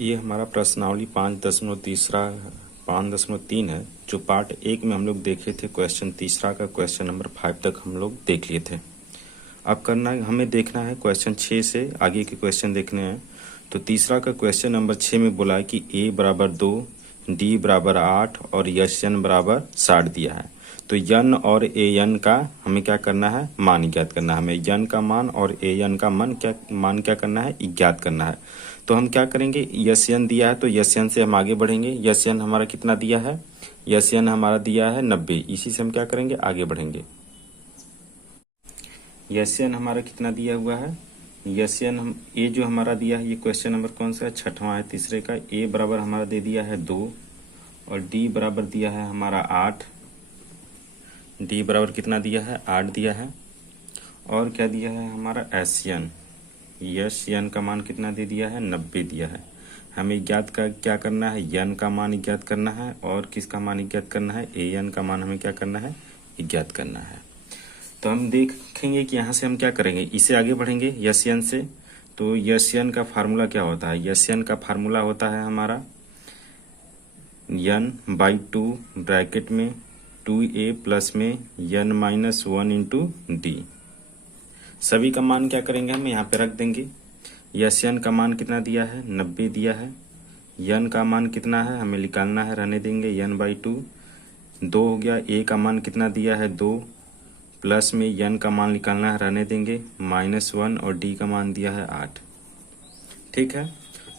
ये हमारा प्रश्नावली 5.3 है, जो पार्ट 1 में हम लोग देखे थे। क्वेश्चन तीसरा का क्वेश्चन नंबर 5 तक हम लोग देख लिए थे। अब करना है, हमें देखना है क्वेश्चन 6 से आगे के क्वेश्चन देखने हैं। तो तीसरा का क्वेश्चन नंबर 6 में बोला है कि a बराबर 2, d बराबर 8 और यश n बराबर 60 दिया है। तो यन और ए एन का हमें क्या करना है, मान ज्ञात करना है। हमें यन का मान और ए एन का मान क्या करना है, ज्ञात करना है। तो हम क्या करेंगे, यस एन दिया है तो यस एन से हम आगे बढ़ेंगे। यस एन हमारा कितना दिया है, यस एन हमारा दिया है 90। इसी से हम क्या करेंगे, आगे बढ़ेंगे। यस एन हमारा कितना दिया हुआ है, यस एन हम ए जो हमारा दिया है, ये क्वेश्चन नंबर कौन सा है, छठवां है, तीसरे का। ए बराबर हमारा दे दिया है 2 और डी बराबर दिया है हमारा 8। डी बराबर कितना दिया है, 8 दिया है। और क्या दिया है हमारा, एस एन, यस एन का मान कितना दे दिया है, 90 दिया है। हमें ज्ञात का क्या करना है, यन का मान ज्ञात करना है और किसका मान ज्ञात करना है, ए एन का मान हमें क्या करना है, ज्ञात करना है। तो हम देखेंगे कि यहाँ से हम क्या करेंगे, इसे आगे बढ़ेंगे यस एन से। तो यस एन का फार्मूला क्या होता है, यस एन का फार्मूला होता है हमारा यन बाई 2 ब्रैकेट में 2a प्लस में यन माइनस 1 इंटू डी। सभी का मान क्या करेंगे, हम यहाँ पे रख देंगे। यस एन का मान कितना दिया है, 90 दिया है। यन का मान कितना है, हमें निकालना है, रहने देंगे यन बाई 2। 2 हो गया। ए का मान कितना दिया है, 2 प्लस में यन का मान निकालना है, रहने देंगे -1 और डी का मान दिया है 8। ठीक है।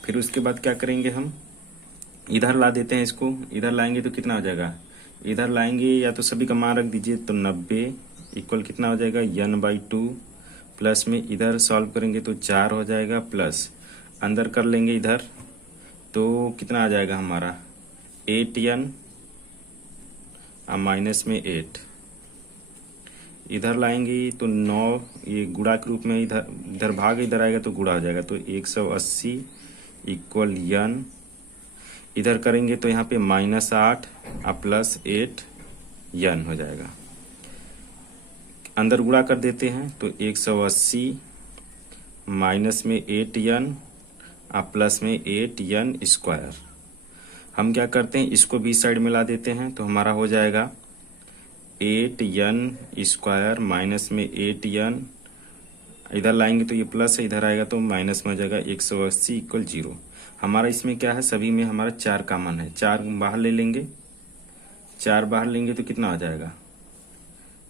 फिर उसके बाद क्या करेंगे, हम इधर ला देते हैं इसको। इधर लाएंगे तो कितना हो जाएगा, इधर लाएंगे या तो सभी का मान रख दीजिए। तो 90 इक्वल कितना हो जाएगा, यन बाई 2 प्लस में इधर सॉल्व करेंगे तो 4 हो जाएगा, प्लस अंदर कर लेंगे इधर तो कितना आ जाएगा हमारा 8 यन माइनस में 8। इधर लाएंगे तो 9, ये गुणा के रूप में इधर इधर भाग इधर आएगा तो गुणा हो जाएगा। तो 180 इक्वल यन, इधर करेंगे तो यहाँ पे -8 प्लस 8 यन हो जाएगा। अंदर गुणा कर देते हैं तो 180 माइनस में 8 यन प्लस में 8 यन स्क्वायर। हम क्या करते हैं, इसको भी साइड में ला देते हैं तो हमारा हो जाएगा 8 यन स्क्वायर माइनस में 8 यन। इधर लाएंगे तो ये प्लस है, इधर आएगा तो माइनस में हो जाएगा 180 इक्वल 0। हमारा इसमें क्या है, सभी में हमारा 4 कॉमन है। 4 बाहर ले लेंगे, 4 बाहर लेंगे तो कितना आ जाएगा,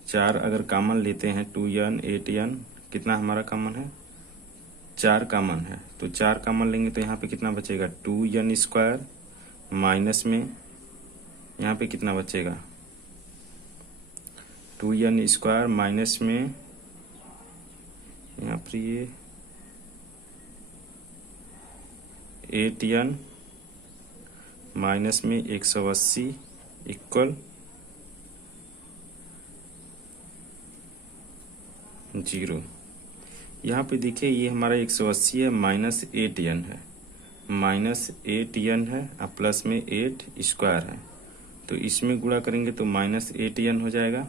4 अगर कॉमन लेते हैं 2 यन 8 यन, कितना हमारा कॉमन है, 4 कॉमन है। तो 4 कॉमन लेंगे तो यहाँ पे कितना बचेगा, 2 यन स्क्वायर माइनस में यहाँ पे कितना बचेगा, 2 यन स्क्वायर माइनस में यहाँ पर ये 8 यन माइनस में 180 इक्वल 0। यहाँ पे देखिए ये हमारा 180 है, -8 यन है, -8 यन है प्लस में 8 स्क्वायर है। तो इसमें गुणा करेंगे तो -8 यन हो जाएगा।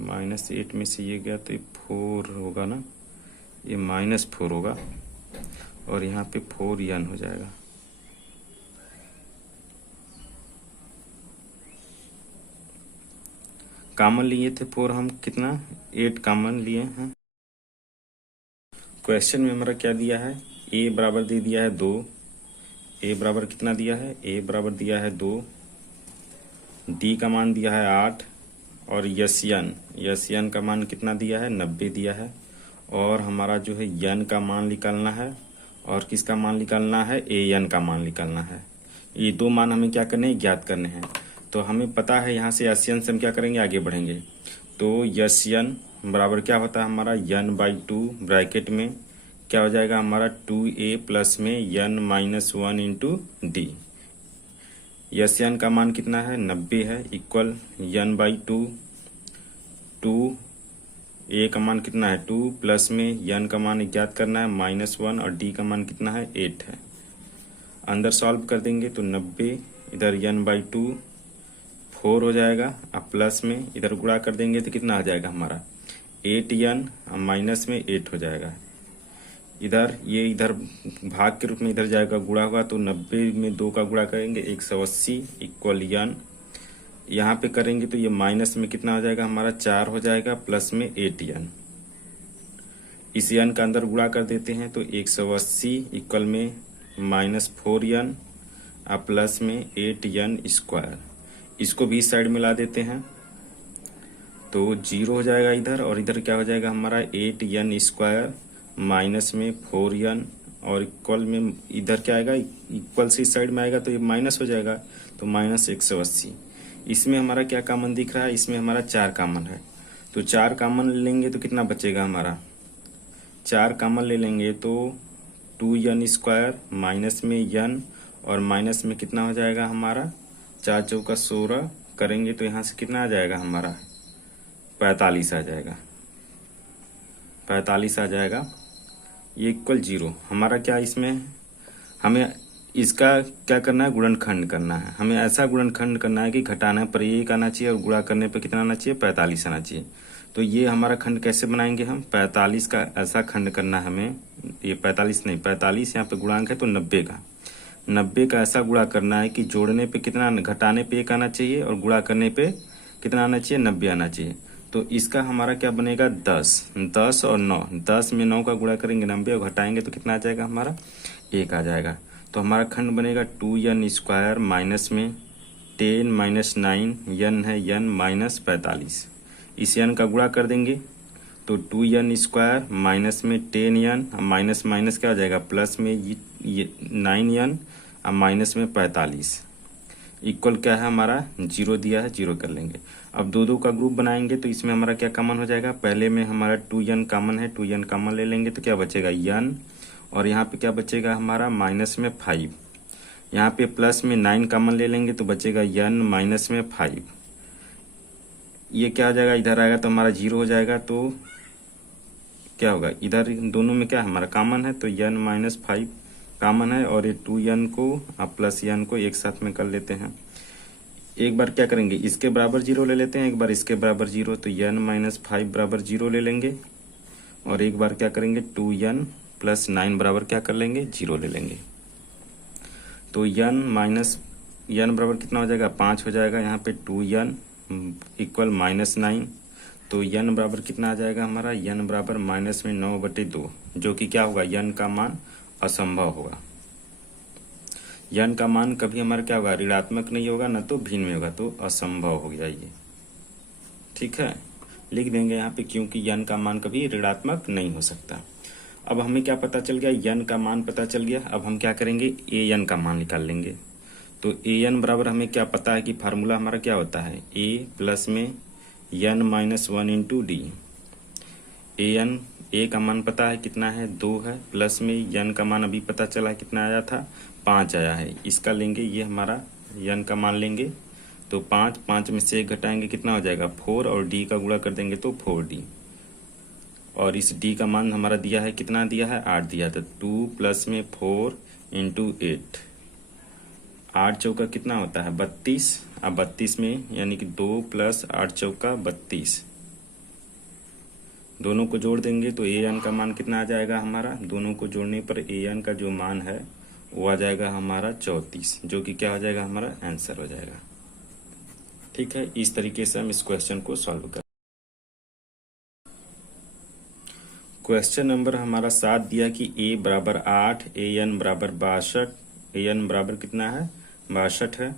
-8 में से ये गया तो ये 4 होगा ना, ये -4 होगा और यहाँ पे 4 यन हो जाएगा। कॉमन लिए थे 4, हम कितना 8 कॉमन लिए हैं। क्वेश्चन में हमारा क्या दिया है, ए बराबर दे दिया है 2। ए बराबर कितना दिया है, ए बराबर दिया है 2। डी का मान दिया है 8 और यस यन का मान कितना दिया है, 90 दिया है। और हमारा जो है यन का मान निकालना है और किसका मान निकालना है, ए एन का मान निकालना है। ये दो मान हमें क्या करने हैं, ज्ञात करने हैं। तो हमें पता है यहाँ से यस एन से हम क्या करेंगे, आगे बढ़ेंगे। तो यस एन बराबर क्या होता है हमारा, यन बाई 2 ब्रैकेट में क्या हो जाएगा हमारा 2a प्लस में N minus 1 into D. Yes N का मान कितना है, 90 है, इक्वल यन बाई 2 ए का मान कितना है 2 प्लस में यन का मान ज्ञात करना है -1 और डी का मान कितना है 8 है। अंदर सॉल्व कर देंगे तो 90 इधर यन बाई 2 4 हो जाएगा। अब प्लस में इधर गुणा कर देंगे तो कितना आ जाएगा हमारा 8 यन माइनस में 8 हो जाएगा। इधर ये इधर भाग के रूप में इधर जाएगा, गुणा होगा तो 90 में 2 का गुणा करेंगे 180 इक्वल यन। यहाँ पे करेंगे तो ये माइनस में कितना हो जाएगा हमारा 4 हो जाएगा, प्लस में 8 यन। इस यन का अंदर गुणा कर देते हैं तो 180 इक्वल में -4 यन और प्लस में 8 यन स्क्वायर। इसको भी इस साइड में ला देते हैं तो 0 हो जाएगा इधर, और इधर क्या हो जाएगा हमारा 8 यन स्क्वायर माइनस में 4 यन, और इक्वल में इधर क्या आएगा, इक्वल से इस साइड में आएगा तो ये माइनस हो जाएगा तो -180। इसमें हमारा क्या कॉमन दिख रहा है, इसमें हमारा 4 कॉमन है, तो 4 कॉमन लेंगे तो कितना बचेगा हमारा, 4 कॉमन ले लेंगे तो 2 यन स्क्वायर माइनस में यन, और माइनस में कितना हो जाएगा हमारा 4 चौका 16 करेंगे तो यहाँ से कितना आ जाएगा हमारा 45 आ जाएगा, 45 आ जाएगा। ये इक्वल 0 हमारा क्या, इसमें हमें इसका क्या करना है, गुणनखंड करना है। हमें ऐसा गुणनखंड करना है कि घटाने पर 1 आना चाहिए और गुणा करने पर कितना आना चाहिए, 45 आना चाहिए। तो ये हमारा खंड कैसे बनाएंगे हम, 45 का ऐसा खंड करना है हमें, ये 45 नहीं 45 यहाँ पे गुणांक है तो 90 का, 90 का ऐसा गुणा करना है कि जोड़ने पे कितना, घटाने पे 1 आना चाहिए और गुणा करने पे कितना आना चाहिए, 90 आना चाहिए। तो इसका हमारा क्या बनेगा 10 और 9, 10 में 9 का गुणा करेंगे 90 और घटाएंगे तो कितना आ जाएगा हमारा 1 आ जाएगा। तो हमारा खंड बनेगा 2 यन स्क्वायर माइनस में 10 माइनस 9 यन है यन माइनस 45। इस यन का गुणा कर देंगे तो 2 यन स्क्वायर माइनस में 10 यन, माइनस माइनस क्या हो जाएगा प्लस में ये 9 यन और माइनस में 45 इक्वल क्या है हमारा 0 दिया है, 0 कर लेंगे। अब 2 का ग्रुप बनाएंगे तो इसमें हमारा क्या कॉमन हो जाएगा, पहले में हमारा 2 यन कॉमन है, 2 यन कॉमन ले लेंगे तो क्या बचेगा यन, और यहाँ पे क्या बचेगा हमारा माइनस में 5। यहाँ पे प्लस में 9 कॉमन ले लेंगे तो बचेगा यन माइनस में 5। ये क्या हो जाएगा, इधर आएगा तो हमारा 0 हो जाएगा, तो क्या होगा इधर दोनों में क्या हमारा कॉमन है तो यन माइनस 5 कॉमन है, और ये 2 यन को अब प्लस यन को एक साथ में कर लेते हैं। एक बार क्या करेंगे, इसके बराबर 0 ले लेते हैं, एक बार इसके बराबर 0, तो यन माइनस 5 बराबर 0 ले लेंगे, और एक बार क्या करेंगे 2 यन प्लस 9 बराबर क्या कर लेंगे 0 ले लेंगे। तो यन बराबर कितना हो जाएगा 5 हो जाएगा, यहाँ पे 2 यन इक्वल -9, तो यन बराबर कितना आ जाएगा हमारा, यन बराबर माइनस में 9/2, जो कि क्या होगा यन का मान असंभव होगा। यन का मान कभी हमारा क्या होगा, ऋणात्मक नहीं होगा ना तो भिन्न में होगा, तो असंभव हो गया ये। ठीक है, लिख देंगे यहाँ पे, क्योंकि यन का मान कभी ऋणात्मक नहीं हो सकता। अब हमें क्या पता चल गया, यन का मान पता चल गया। अब हम क्या करेंगे, ए एन का मान निकाल लेंगे। तो ए एन बराबर हमें क्या पता है कि फार्मूला हमारा क्या होता है, ए प्लस में यन माइनस 1 इंटू डी। ए का मान पता है कितना है 2 है, प्लस में यन का मान अभी पता चला है कितना आया था 5 आया है, इसका लेंगे ये हमारा यन का मान लेंगे तो 5 में से 1 घटाएंगे कितना हो जाएगा 4, और डी का गुणा कर देंगे तो 4d, और इस डी का मान हमारा दिया है कितना दिया है 8 दिया था, 2 प्लस में 4 इंटू 8, 8 चौका कितना होता है 32, अब 32 में यानी कि 2 प्लस 8 चौका 32, दोनों को जोड़ देंगे तो ए एन का मान कितना आ जाएगा हमारा, दोनों को जोड़ने पर ए एन का जो मान है वो आ जाएगा हमारा 34, जो कि क्या हो जाएगा हमारा आंसर हो जाएगा। ठीक है, इस तरीके से हम इस क्वेश्चन को सॉल्व कर। क्वेश्चन नंबर हमारा 7 दिया कि ए बराबर 8, ए एन बराबर 62, ए एन बराबर कितना है 62 है,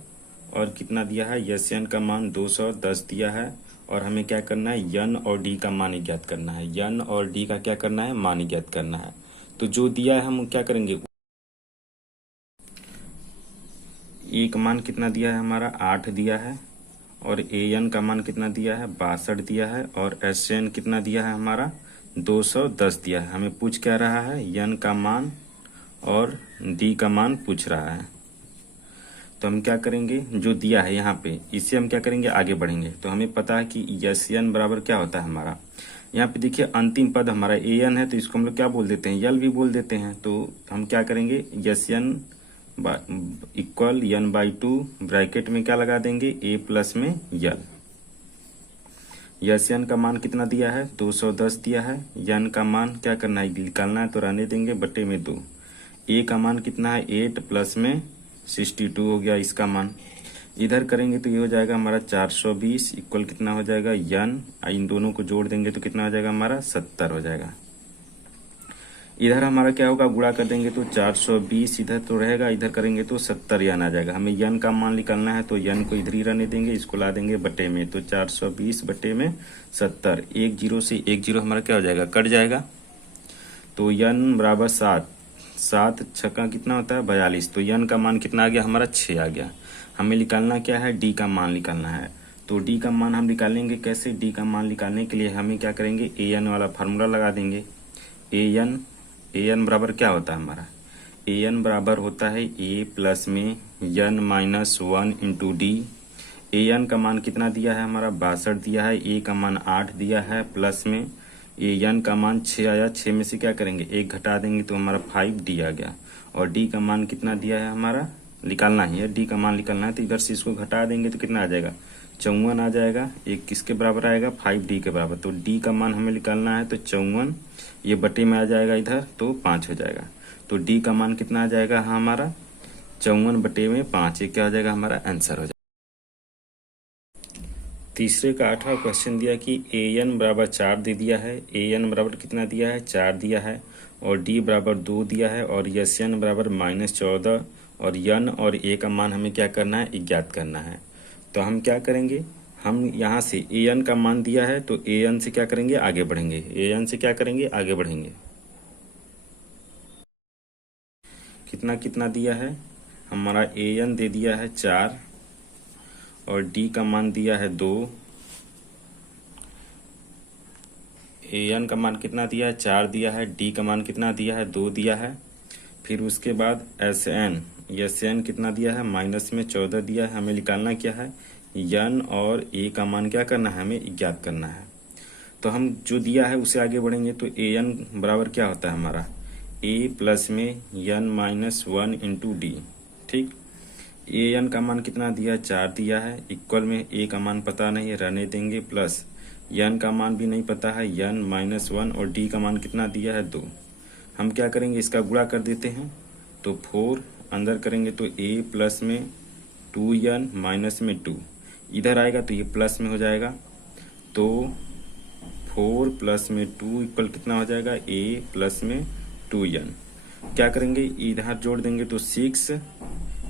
और कितना दिया है यस एन का मान 210 दिया है, और हमें क्या करना है यन और डी का मान ज्ञात करना है, यन और डी का क्या करना है मान ज्ञात करना है। तो जो दिया है हम क्या करेंगे, ए का मान कितना दिया है हमारा 8 दिया है, और ए एन का मान कितना दिया है 62 दिया है, और एस एन कितना दिया है हमारा 210 दिया है। हमें पूछ क्या रहा है, यन का मान और डी का मान पूछ रहा है। तो हम क्या करेंगे, जो दिया है यहाँ पे इससे हम क्या करेंगे आगे बढ़ेंगे। तो हमें पता है कि यस एन बराबर क्या होता है हमारा, यहाँ पे देखिए अंतिम पद हमारा ए एन है, तो इसको हम लोग क्या बोल देते हैं यल भी बोल देते हैं। तो हम क्या करेंगे yes N equal n/2 bracket में क्या लगा देंगे ए प्लस में यल। यस एन का मान कितना दिया है, 210 दिया है। एन का मान क्या करना है, निकालना है, तो रहने देंगे, बटे में 2। ए का मान कितना है, 8 प्लस में 62 हो गया इसका मान। इधर करेंगे तो ये हो जाएगा हमारा 420 इक्वल कितना हो जाएगा, एन। इन दोनों को जोड़ देंगे तो कितना हो जाएगा हमारा, 70 हो जाएगा। इधर हमारा क्या होगा, गुणा कर देंगे तो 420 इधर तो रहेगा, इधर करेंगे तो 70 यन आ जाएगा। हमें यन का मान निकालना है तो यन को इधर ही रहने देंगे, इसको ला देंगे बटे में, तो 420 बटे में 70। एक जीरो से एक जीरो हमारा क्या हो जाएगा, कट जाएगा। तो यन बराबर 7, 7 छक्का कितना होता है, 42। तो यन का मान कितना आ गया हमारा, 6 आ गया। हमें निकालना क्या है, डी का मान निकालना है। तो डी का मान हम निकालेंगे कैसे, डी का मान निकालने के लिए हमें क्या करेंगे, ए एन वाला फार्मूला लगा देंगे। ए एन बराबर क्या होता है हमारा, ए एन बराबर होता है ए प्लस में N minus 1 into D. A N का मान कितना दिया है हमारा, 62 दिया है। ए का मान 8 दिया है, प्लस में ए एन का मान 6 आया। 6 में से क्या करेंगे, 1 घटा देंगे तो हमारा 5 डी आ गया। और डी का मान कितना दिया है हमारा, निकालना ही है, डी का मान निकालना है, तो इधर से इसको घटा देंगे तो कितना आ जाएगा, 54 आ जाएगा। एक किसके बराबर आएगा, 5 डी के बराबर। तो डी का मान हमें निकालना है, तो 54 ये बटे में आ जाएगा इधर, तो 5 हो जाएगा। तो डी का मान कितना आ जाएगा, हाँ हमारा 54 बटे में 5, ये क्या हो जाएगा हमारा आंसर हो जाएगा। तीसरे का 8वां क्वेश्चन दिया कि ए एन बराबर 4 दे दिया है। ए एन बराबर कितना दिया है, 4 दिया है। और डी बराबर 2 दिया है। और यस एन बराबर -14। और यन और ए का मान हमें क्या करना है, ज्ञात करना है। तो हम क्या करेंगे, हम यहाँ से ए एन का मान दिया है तो ए एन से क्या करेंगे, आगे बढ़ेंगे। ए एन से क्या करेंगे, आगे बढ़ेंगे। कितना कितना दिया है हमारा, ए एन दे दिया है 4 और डी का मान दिया है 2। ए एन का मान कितना दिया है, 4 दिया है। डी का मान कितना दिया है, 2 दिया है। फिर उसके बाद एस एन कितना दिया है, -14 दिया है। हमें निकालना क्या है, यन और ए का मान क्या करना है, हमें ज्ञात करना है। तो हम जो दिया है उसे आगे बढ़ेंगे। तो ए एन बराबर क्या होता है हमारा, ए प्लस में यन -1 इंटू डी। ठीक, ए एन का मान कितना दिया है, 4 दिया है। इक्वल में ए का मान पता नहीं है, रहने देंगे, प्लस यन का मान भी नहीं पता है, यन -1। और डी का मान कितना दिया है, 2। हम क्या करेंगे, इसका गुणा कर देते हैं। तो 4 अंदर करेंगे तो ए प्लस में 2n माइनस में 2 इधर आएगा तो ये प्लस में हो जाएगा। तो 4 प्लस में 2 इक्वल कितना हो जाएगा, ए प्लस में 2n। क्या करेंगे, इधर जोड़ देंगे तो 6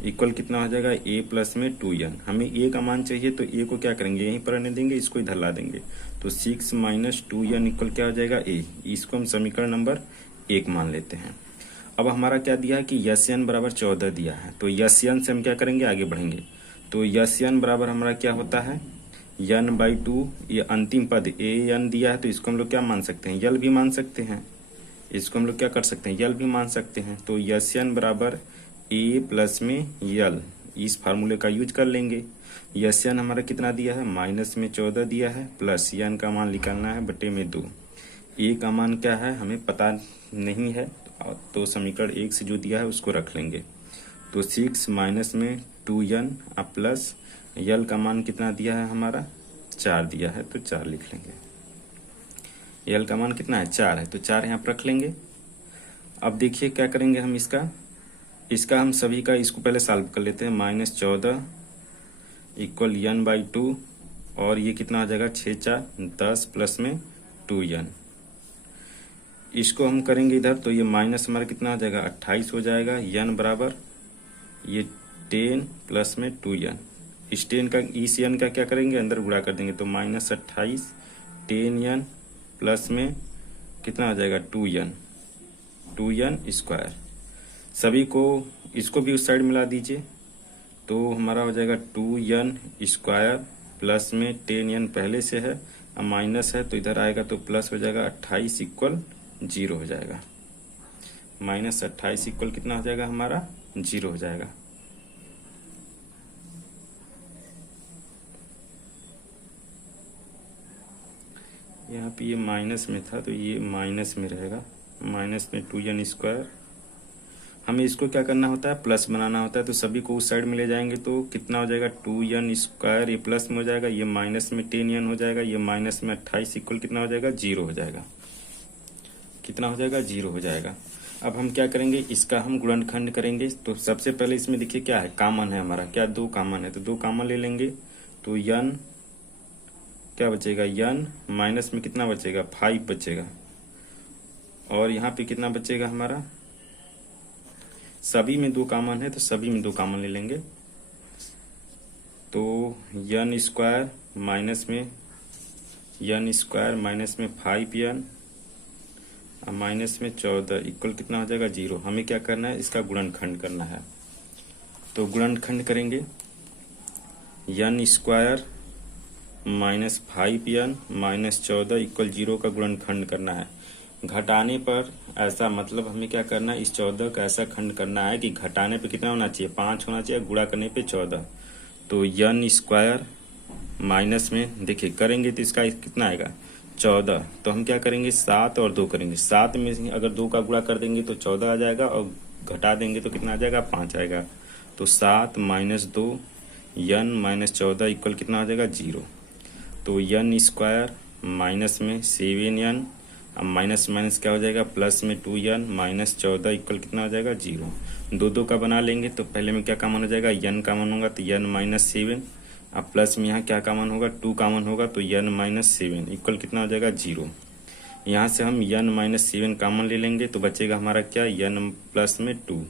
इक्वल कितना हो जाएगा, ए प्लस में 2n। हमें ए का मान चाहिए तो ए को क्या करेंगे, यहीं पर रहने देंगे, इसको इधर ला देंगे। तो 6 माइनस 2n इक्वल क्या हो जाएगा, ए। इसको हम समीकरण नंबर 1 मान लेते हैं। अब हमारा क्या दिया है कि यस एन बराबर 14 दिया है। तो यस एन से हम क्या करेंगे, आगे बढ़ेंगे। तो यस एन बराबर हमारा क्या होता है, n/2। ये अंतिम पद ए एन दिया है तो इसको हम लोग क्या मान सकते हैं, यल भी मान सकते हैं। इसको हम लोग क्या कर सकते हैं, यल भी मान सकते हैं। तो यस एन बराबर ए प्लस में यल, इस फार्मूले का यूज कर लेंगे। यस एन हमारा कितना दिया है, -14 दिया है, प्लस एन का मान निकालना है बटे में 2। ए का मान क्या है हमें पता नहीं है, तो समीकरण 1 से जो दिया है उसको रख लेंगे। तो 6 माइनस में 2n अब प्लस यल का मान कितना दिया है हमारा, 4 दिया है, तो 4 लिख लेंगे। यल का मान कितना है, 4 है, तो 4 यहाँ पर रख लेंगे। अब देखिए क्या करेंगे हम, इसका हम सभी का इसको पहले सॉल्व कर लेते हैं। -14 इक्वल n/2 और ये कितना हो जाएगा, 6 4 10 प्लस में 2n। इसको हम करेंगे इधर तो ये माइनस हमारा कितना हो जाएगा, 28 हो जाएगा। n बराबर ये 10 प्लस में 2n। इस 10 का इस n का क्या करेंगे, अंदर गुणा कर देंगे। तो -28 10n प्लस में कितना हो जाएगा, 2n स्क्वायर। सभी को इसको भी उस साइड मिला दीजिए। तो हमारा हो जाएगा 2n स्क्वायर प्लस में 10n पहले से है, अब माइनस है तो इधर आएगा तो प्लस हो जाएगा। 28 इक्वल 0 हो जाएगा। -28 इक्वल कितना हो जाएगा हमारा, 0 हो जाएगा। यहाँ पे ये माइनस में था तो ये माइनस में रहेगा, माइनस में 2n स्क्वायर। हमें इसको क्या करना होता है, प्लस बनाना होता है। तो सभी को उस साइड में ले जाएंगे तो कितना हो जाएगा 2n स्क्वायर, ये प्लस में हो जाएगा, ये माइनस में 10n हो जाएगा, ये माइनस में 28 इक्वल कितना हो जाएगा 0 हो जाएगा। कितना हो जाएगा 0 हो जाएगा। अब हम क्या करेंगे, इसका हम गुणनखंड करेंगे। तो सबसे पहले इसमें देखिए क्या है, कॉमन है हमारा, क्या 2 कॉमन है, तो 2 कॉमन ले लेंगे। तो n क्या बचेगा, n माइनस में कितना बचेगा 5 बचेगा, और यहाँ पे कितना बचेगा हमारा, सभी में 2 कॉमन है तो सभी में 2 कॉमन ले लेंगे। तो n स्क्वायर माइनस में 5n माइनस में 14 इक्वल कितना हो जाएगा 0। हमें क्या करना है, इसका गुणनखंड करना है। तो गुणनखंड करेंगे, n square minus 5n minus 14 equal 0 का गुणनखंड करना है। घटाने पर ऐसा मतलब हमें क्या करना है, इस 14 का ऐसा खंड करना है कि घटाने पे कितना होना चाहिए 5 होना चाहिए, गुणा करने पे 14। तो n स्क्वायर माइनस में देखिए करेंगे तो इसका कितना आएगा 14। तो हम क्या करेंगे 7 और 2 करेंगे, 7 में अगर 2 का गुणा कर देंगे तो 14 आ जाएगा, और घटा देंगे तो कितना आ जाएगा 5 आएगा। तो 7 माइनस 2 n माइनस 14 इक्वल कितना हो जाएगा 0। तो n स्क्वायर माइनस में 7n, अब माइनस माइनस क्या हो जाएगा प्लस में 2n माइनस 14 इक्वल कितना हो जाएगा 0। 2 का बना लेंगे तो पहले में क्या कॉमन हो जाएगा, n कॉमन होगा तो n माइनस 7, अब प्लस में यहाँ क्या कॉमन होगा 2 कॉमन होगा तो n माइनस 7 इक्वल कितना हो जाएगा 0। यहाँ से हम n माइनस 7 कॉमन ले लेंगे तो बचेगा हमारा क्या, n प्लस में 2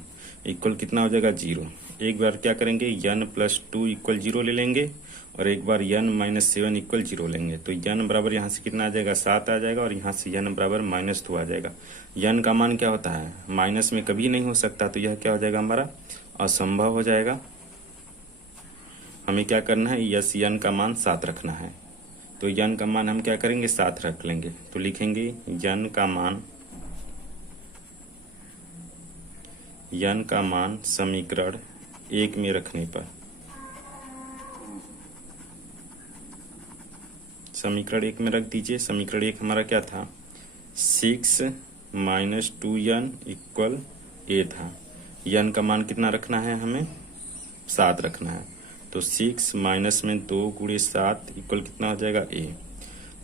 इक्वल कितना हो जाएगा 0। एक बार क्या करेंगे n प्लस 2 इक्वल 0 ले लेंगे, और एक बार n माइनस 7 इक्वल 0 लेंगे। तो n बराबर यहाँ से कितना आ जाएगा 7 आ जाएगा, और यहाँ से n बराबर माइनस 2 आ जाएगा। n का मान क्या होता है, माइनस में कभी नहीं हो सकता, तो यह क्या हो जाएगा हमारा असंभव हो जाएगा। हमें क्या करना है, यस n का मान 7 रखना है। तो n का मान हम क्या करेंगे 7 रख लेंगे। तो लिखेंगे n का मान समीकरण 1 में रखने पर, समीकरण 1 में रख दीजिए। समीकरण 1 हमारा क्या था, 6 माइनस 2n इक्वल a था। n का मान कितना रखना है, हमें 7 रखना है। तो 6 माइनस में 2 गुणे 7 इक्वल कितना हो जाएगा a।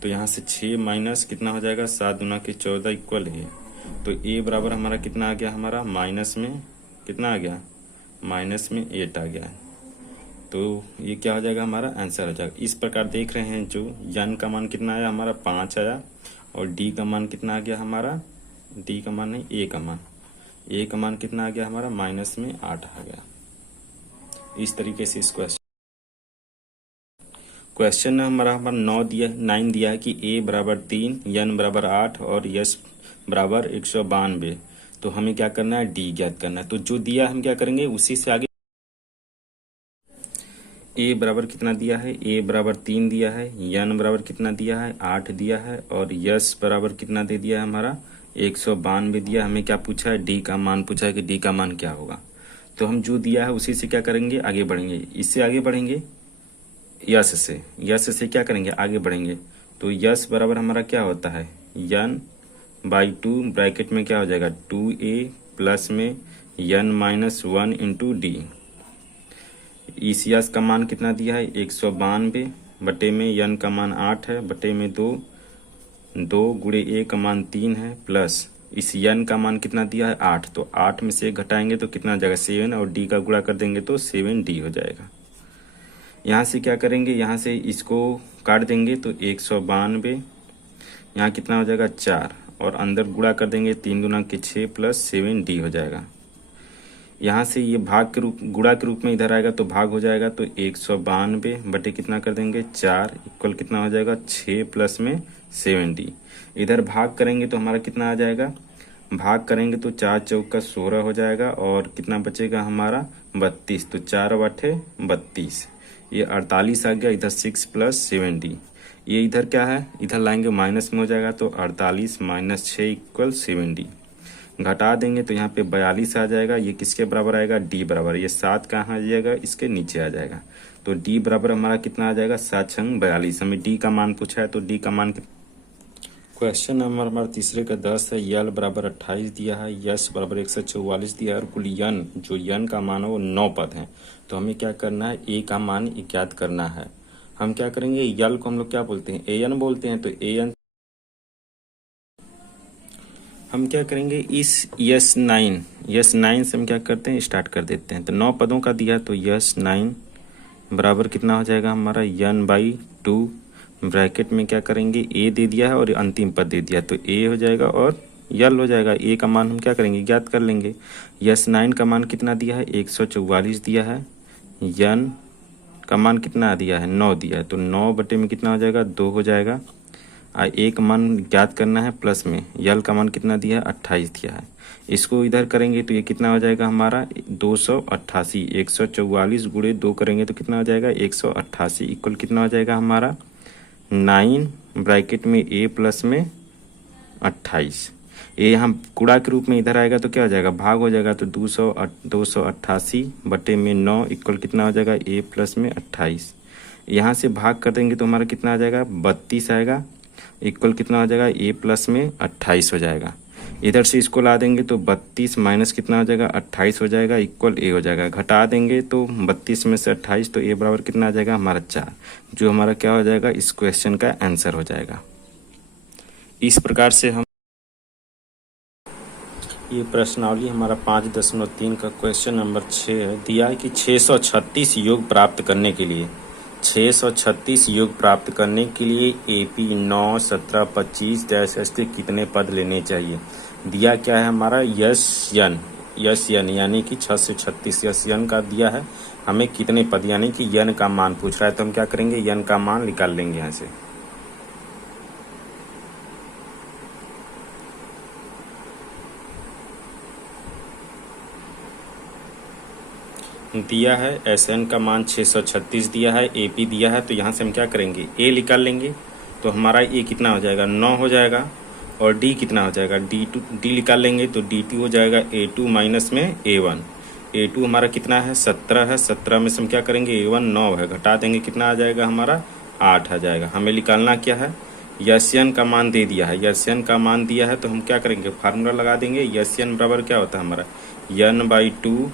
तो यहाँ से 6 माइनस कितना हो जाएगा 7 दूना के 14 इक्वल a। तो a बराबर हमारा कितना आ गया, हमारा माइनस में कितना आ गया, माइनस में 8 आ गया। तो ये क्या हो जाएगा, हमारा आंसर हो जाएगा। इस प्रकार देख रहे हैं जो n का मान कितना आया, हमारा 5 आया, और d का मान कितना आ गया हमारा, d का मान नहीं a का मान कितना आ गया हमारा माइनस में 8 आ गया। इस तरीके से इस क्वेश्चन में हमारा 9 दिया है कि a बराबर 3, n बराबर 8 और s बराबर 192। तो हमें क्या करना है, d ज्ञात करना है। तो जो दिया हम क्या करेंगे उसी से आगे। a बराबर कितना दिया है, a बराबर 3 दिया है, n बराबर कितना दिया है 8 दिया है, और s बराबर कितना दे दिया है हमारा 192 दिया। हमें क्या पूछा है, d का मान पूछा है कि d का मान क्या होगा। तो हम जो दिया है उसी से क्या करेंगे, आगे बढ़ेंगे। इससे आगे बढ़ेंगे यस से क्या करेंगे, आगे बढ़ेंगे। तो यस बराबर हमारा क्या होता है, n/2 ब्रैकेट में क्या हो जाएगा 2a प्लस में n माइनस 1 इंटू डी। इस यस का मान कितना दिया है 192 बटे में n का मान 8 है, बटे में 2 गुणे a का मान 3 है, प्लस इस n का मान कितना दिया है 8। तो 8 में से घटाएंगे तो कितना जाएगा 7, और d का गुणा कर देंगे तो 7d हो जाएगा। यहाँ से क्या करेंगे, यहाँ से इसको काट देंगे तो 192, यहाँ कितना हो जाएगा 4, और अंदर गुणा कर देंगे 3 दूना के 6 प्लस 7d हो जाएगा। यहाँ से ये भाग के रूप गुणा के रूप में इधर आएगा तो भाग हो जाएगा। तो 192 बटे कितना कर देंगे 4 इक्वल कितना हो जाएगा 6 प्लस में 7d। इधर भाग करेंगे तो हमारा कितना आ जाएगा, भाग करेंगे तो 4 चौका 16 हो जाएगा, और कितना बचेगा हमारा 32। तो 4 बटे 32, ये 48 आ गया। इधर 6 प्लस 7d, ये इधर क्या है, इधर लाएंगे माइनस में हो जाएगा। तो 48 माइनस 6 इक्वल 7d। घटा देंगे तो यहाँ पे 42 आ जाएगा। ये किसके बराबर आएगा, d बराबर। ये 7 कहाँ आ जाएगा, इसके नीचे आ जाएगा। तो d बराबर हमारा कितना आ जाएगा 7 छंग 42। हमें d का मान पूछा है तो d का मान क्वेश्चन नंबर हमारा तीसरे का 10 है। यल बराबर 28 दिया है, यस बराबर 144 दिया है और कुल यन, जो यन का मान है वो 9 पद हैं। तो हमें क्या करना है, ए का मान ज्ञात करना है। हम क्या करेंगे, यल को हम लोग क्या बोलते हैं, ए एन बोलते हैं। तो ए एन हम क्या करेंगे, इस यस नाइन से हम क्या करते हैं, स्टार्ट कर देते हैं। तो 9 पदों का दिया, तो यस 9 बराबर कितना हो जाएगा हमारा, यन बाई 2। ब्रैकेट में क्या करेंगे, ए दे दिया है और अंतिम पद दे दिया, तो ए हो जाएगा और यल हो जाएगा। ए का मान हम क्या करेंगे, ज्ञात कर लेंगे। यस 9 का मान कितना दिया है, 144 दिया है। यन का मान कितना दिया है, 9 दिया है। तो 9 बटे में कितना हो जाएगा, 2 हो जाएगा। ए का मान ज्ञात करना है प्लस में, यल का मान कितना दिया है, 28 दिया है। इसको इधर करेंगे तो ये कितना हो जाएगा हमारा, 288। 144 गुणे 2 करेंगे तो कितना हो जाएगा, 188 इक्वल कितना हो जाएगा हमारा, 9 ब्रैकेट में ए प्लस में 28। ये यहाँ गुणा के रूप में इधर आएगा तो क्या हो जाएगा, भाग हो जाएगा। तो 288 बटे में 9 इक्वल कितना हो जाएगा, ए प्लस में 28। यहाँ से भाग कर देंगे तो हमारा कितना आ जाएगा, 32 आएगा। इक्वल कितना हो जाएगा, ए प्लस में 28 हो जाएगा। इधर से इसको ला देंगे तो 32 माइनस कितना हो जाएगा, 28 हो जाएगा। इक्वल ए हो जाएगा। घटा देंगे तो 32 में से 28, तो ए बराबर कितना आ जाएगा हमारा 4, जो हमारा क्या हो जाएगा, इस क्वेश्चन का आंसर हो जाएगा। इस प्रकार से हम ये प्रश्नावली हमारा 5.3 का क्वेश्चन नंबर 6 है। दिया है कि 636 योग प्राप्त करने के लिए 636 योग प्राप्त करने के लिए एपी 9, 17, 25 डैश के कितने पद लेने चाहिए। दिया क्या है हमारा, यस यन यानी कि 6 से 36 यस यन का दिया है। हमें कितने पद यानी कि यन का मान पूछ रहा है, तो हम क्या करेंगे, यन का मान निकाल लेंगे यहाँ से। दिया है एस एन का मान 636 दिया है, ए पी दिया है। तो यहाँ से हम क्या करेंगे, ए निकाल लेंगे। तो हमारा ए कितना हो जाएगा, 9 हो जाएगा। और डी कितना हो जाएगा, डी निकाल लेंगे तो डी2 हो जाएगा A2 माइनस में A1। A2 हमारा कितना है, 17 है। 17 में से हम क्या करेंगे, A1 9 है, घटा देंगे कितना आ जाएगा हमारा, 8 आ जाएगा। हमें निकालना क्या है, यन का मान दे दिया है। यन का मान दिया है तो हम क्या करेंगे, फार्मूला लगा देंगे। यन बराबर क्या होता है हमारा, यन बाई 2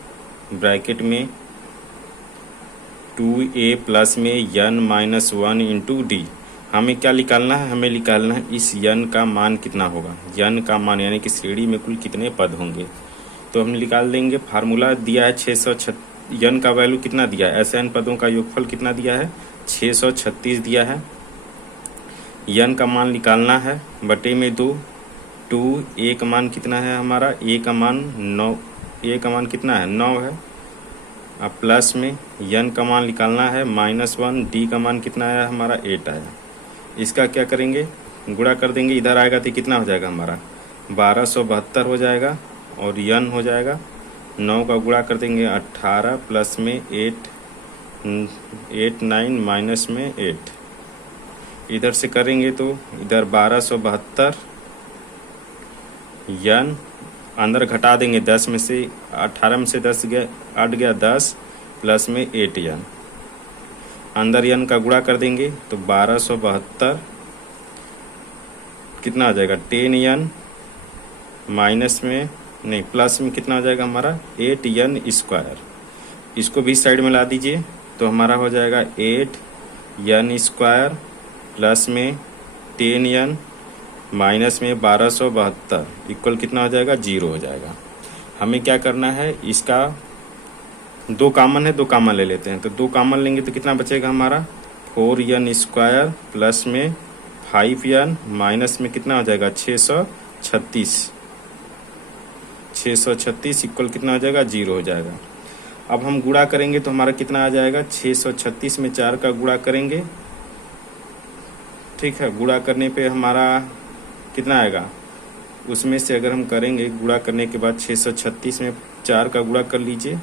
ब्रैकेट में 2a प्लस में यन माइनस 1 इंटू डी। हमें क्या निकालना है, हमें निकालना है इस यन का मान कितना होगा। यन का मान यानी कि श्रेणी में कुल कितने पद होंगे, तो हम निकाल देंगे। फार्मूला दिया है 636, यन का वैल्यू कितना दिया है, ऐसे एन पदों का योगफल कितना दिया है, 636 दिया है। यन का मान निकालना है बटे में 2 ए का मान कितना है हमारा, ए का मान 9, ए का मान कितना है 9 है। अब प्लस में यन का मान निकालना है -1, डी का मान कितना आया हमारा 8 आया। इसका क्या करेंगे, गुणा कर देंगे। इधर आएगा तो कितना हो जाएगा हमारा 1272 हो जाएगा। और यन हो जाएगा 9 का गुणा कर देंगे 18 प्लस में 8 9 माइनस में 8। इधर से करेंगे तो इधर 1272 यन अंदर घटा देंगे 10 में से 18 में से 10 गया 8 गया 10 प्लस में 8 यन। अंदर यन का गुणा कर देंगे तो 1272 कितना आ जाएगा 10 यन माइनस में नहीं प्लस में कितना हो जाएगा हमारा 8 यन स्क्वायर। इसको भी साइड में ला दीजिए तो हमारा हो जाएगा 8 यन स्क्वायर प्लस में 10 यन माइनस में 1272 इक्वल कितना हो जाएगा 0 हो जाएगा। हमें क्या करना है, इसका 2 कॉमन है, 2 कॉमन ले लेते हैं। तो 2 कॉमन लेंगे तो कितना बचेगा हमारा 4 यन स्क्वायर प्लस में 5 यन माइनस में कितना हो जाएगा 636 इक्वल कितना हो जाएगा 0 हो जाएगा। अब हम गुणा करेंगे तो हमारा कितना आ जाएगा 636 में 4 का गुणा करेंगे, ठीक है। गुणा करने पे हमारा कितना आएगा, उसमें से अगर हम करेंगे गुणा करने के बाद 636 में 4 का गुणा कर लीजिए,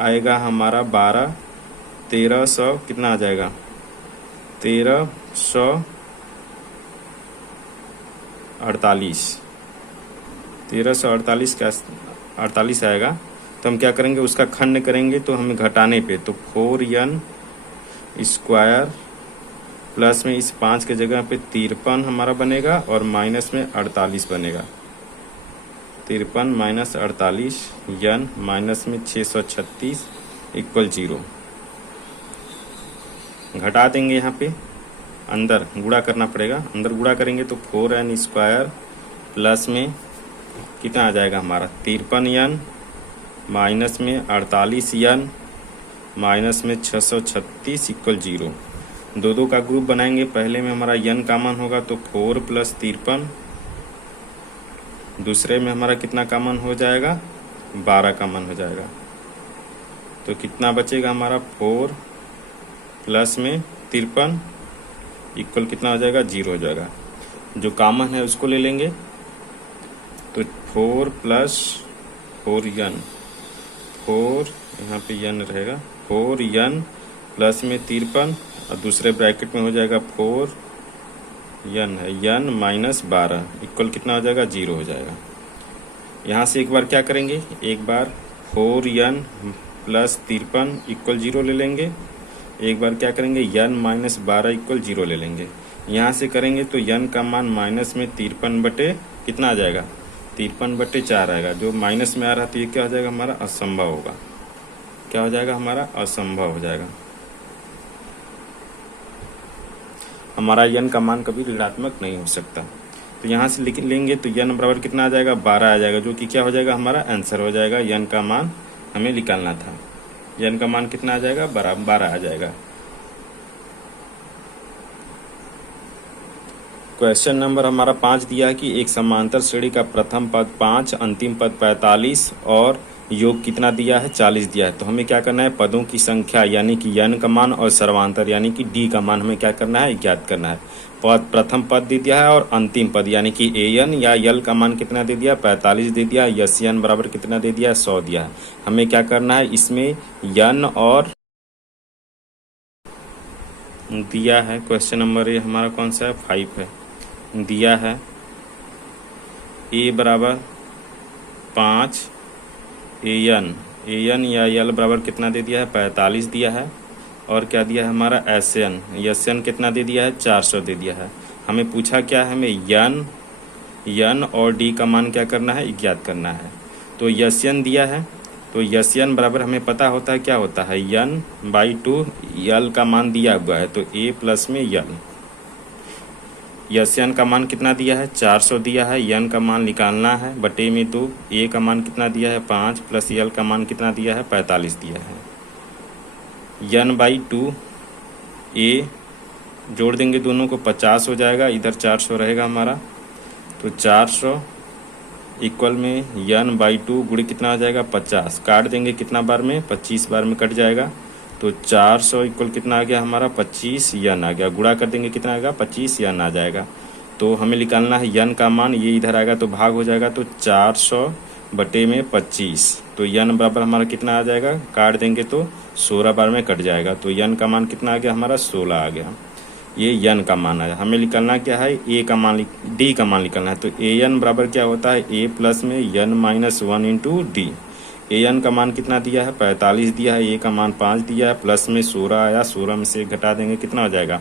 आएगा हमारा 12 1300 कितना आ जाएगा 1348 का 48 आएगा। तो हम क्या करेंगे, उसका खंड करेंगे तो हमें घटाने पे तो 4 यन स्क्वायर प्लस में इस 5 के जगह पे 53 हमारा बनेगा और माइनस में 48 बनेगा। 53 माइनस 48 n माइनस में 636 इक्वल 0। घटा देंगे, यहाँ पे अंदर गुणा करना पड़ेगा। अंदर गुणा करेंगे तो 4n स्क्वायर प्लस में कितना आ जाएगा हमारा 53n माइनस में 48n माइनस में 636 इक्वल 0। दो का ग्रुप बनाएंगे। पहले में हमारा n कॉमन होगा तो 4 प्लस 53, दूसरे में हमारा कितना कॉमन हो जाएगा 12 कॉमन हो जाएगा। तो कितना बचेगा हमारा 4 प्लस में 53 इक्वल कितना हो जाएगा 0 हो जाएगा। जो कॉमन है उसको ले लेंगे तो 4 प्लस 4n, 4 यहाँ पे n रहेगा 4n प्लस में 53 और दूसरे ब्रैकेट में हो जाएगा 4n है n माइनस 12 इक्वल कितना हो जाएगा 0 हो जाएगा। यहाँ से एक बार क्या करेंगे, एक बार 4n प्लस 53 इक्वल 0 ले लेंगे। एक बार क्या करेंगे n माइनस 12 इक्वल 0 ले लेंगे। यहाँ से करेंगे तो n का मान माइनस में 53 बटे कितना आ जाएगा 53 बटे 4 आएगा। जो माइनस में आ रहा है तो ये क्या हो जाएगा हमारा असंभव होगा। क्या हो जाएगा हमारा असंभव हो जाएगा। हमारा n का मान कभी ऋणात्मक नहीं हो सकता। तो यहाँ से लिख लेंगे तो n बराबर कितना आ जाएगा 12 आ जाएगा, जो कि क्या हो जाएगा हमारा आंसर हो जाएगा। n का मान हमें निकालना था। n का मान कितना आ जाएगा 12 आ जाएगा। क्वेश्चन नंबर हमारा 5 दिया है कि एक समांतर श्रेणी का प्रथम पद 5, अंतिम पद 45 और योग कितना दिया है 40 दिया है। तो हमें क्या करना है, पदों की संख्या यानी कि n का मान और सर्वांतर यानी कि d का मान हमें क्या करना है, ज्ञात करना है। पद प्रथम पद दे दिया है और अंतिम पद यानी कि an या l का मान कितना दे दिया 45 दे दिया, n बराबर कितना दे दिया 100 दिया है। हमें क्या करना है, इसमें n और दिया है। क्वेश्चन नंबर ये हमारा कौन सा है 5 है। दिया है a बराबर 5, an या l बराबर कितना दे दिया है 45 दिया है, और क्या दिया है हमारा sn कितना दे दिया है 400 दे दिया है। हमें पूछा क्या है, हमें n और d का मान क्या करना है, ज्ञात करना है। तो sn दिया है तो sn बराबर हमें पता होता है क्या होता है n/2 l का मान दिया हुआ है तो a प्लस में l। n का मान कितना दिया है 400 दिया है, n का मान निकालना है बटे में 2, a का मान कितना दिया है 5 प्लस l का मान कितना दिया है 45 दिया है। n/2 a जोड़ देंगे दोनों को 50 हो जाएगा, इधर 400 रहेगा हमारा। तो 400 इक्वल में n/2 गुणे कितना हो जाएगा 50, काट देंगे कितना बार में 25 बार में कट जाएगा। तो 400 इक्वल कितना आ गया हमारा 25 n आ गया। गुणा कर देंगे कितना आएगा 25 n आ जाएगा। तो हमें निकालना है n का मान, ये इधर आएगा तो भाग हो जाएगा तो 400 बटे में 25। तो n बराबर हमारा कितना आ जाएगा, काट देंगे तो 16 बार में कट जाएगा। तो n का मान कितना आ गया हमारा 16 आ गया। ये n का मान आया। हमें निकालना क्या है a का मान, d का मान निकालना है। तो an बराबर क्या होता है a प्लस में n minus 1 into D. an का मान कितना दिया है 45 दिया है, a का मान 5 दिया है, प्लस में 16 आया, 16 में से घटा देंगे कितना हो जाएगा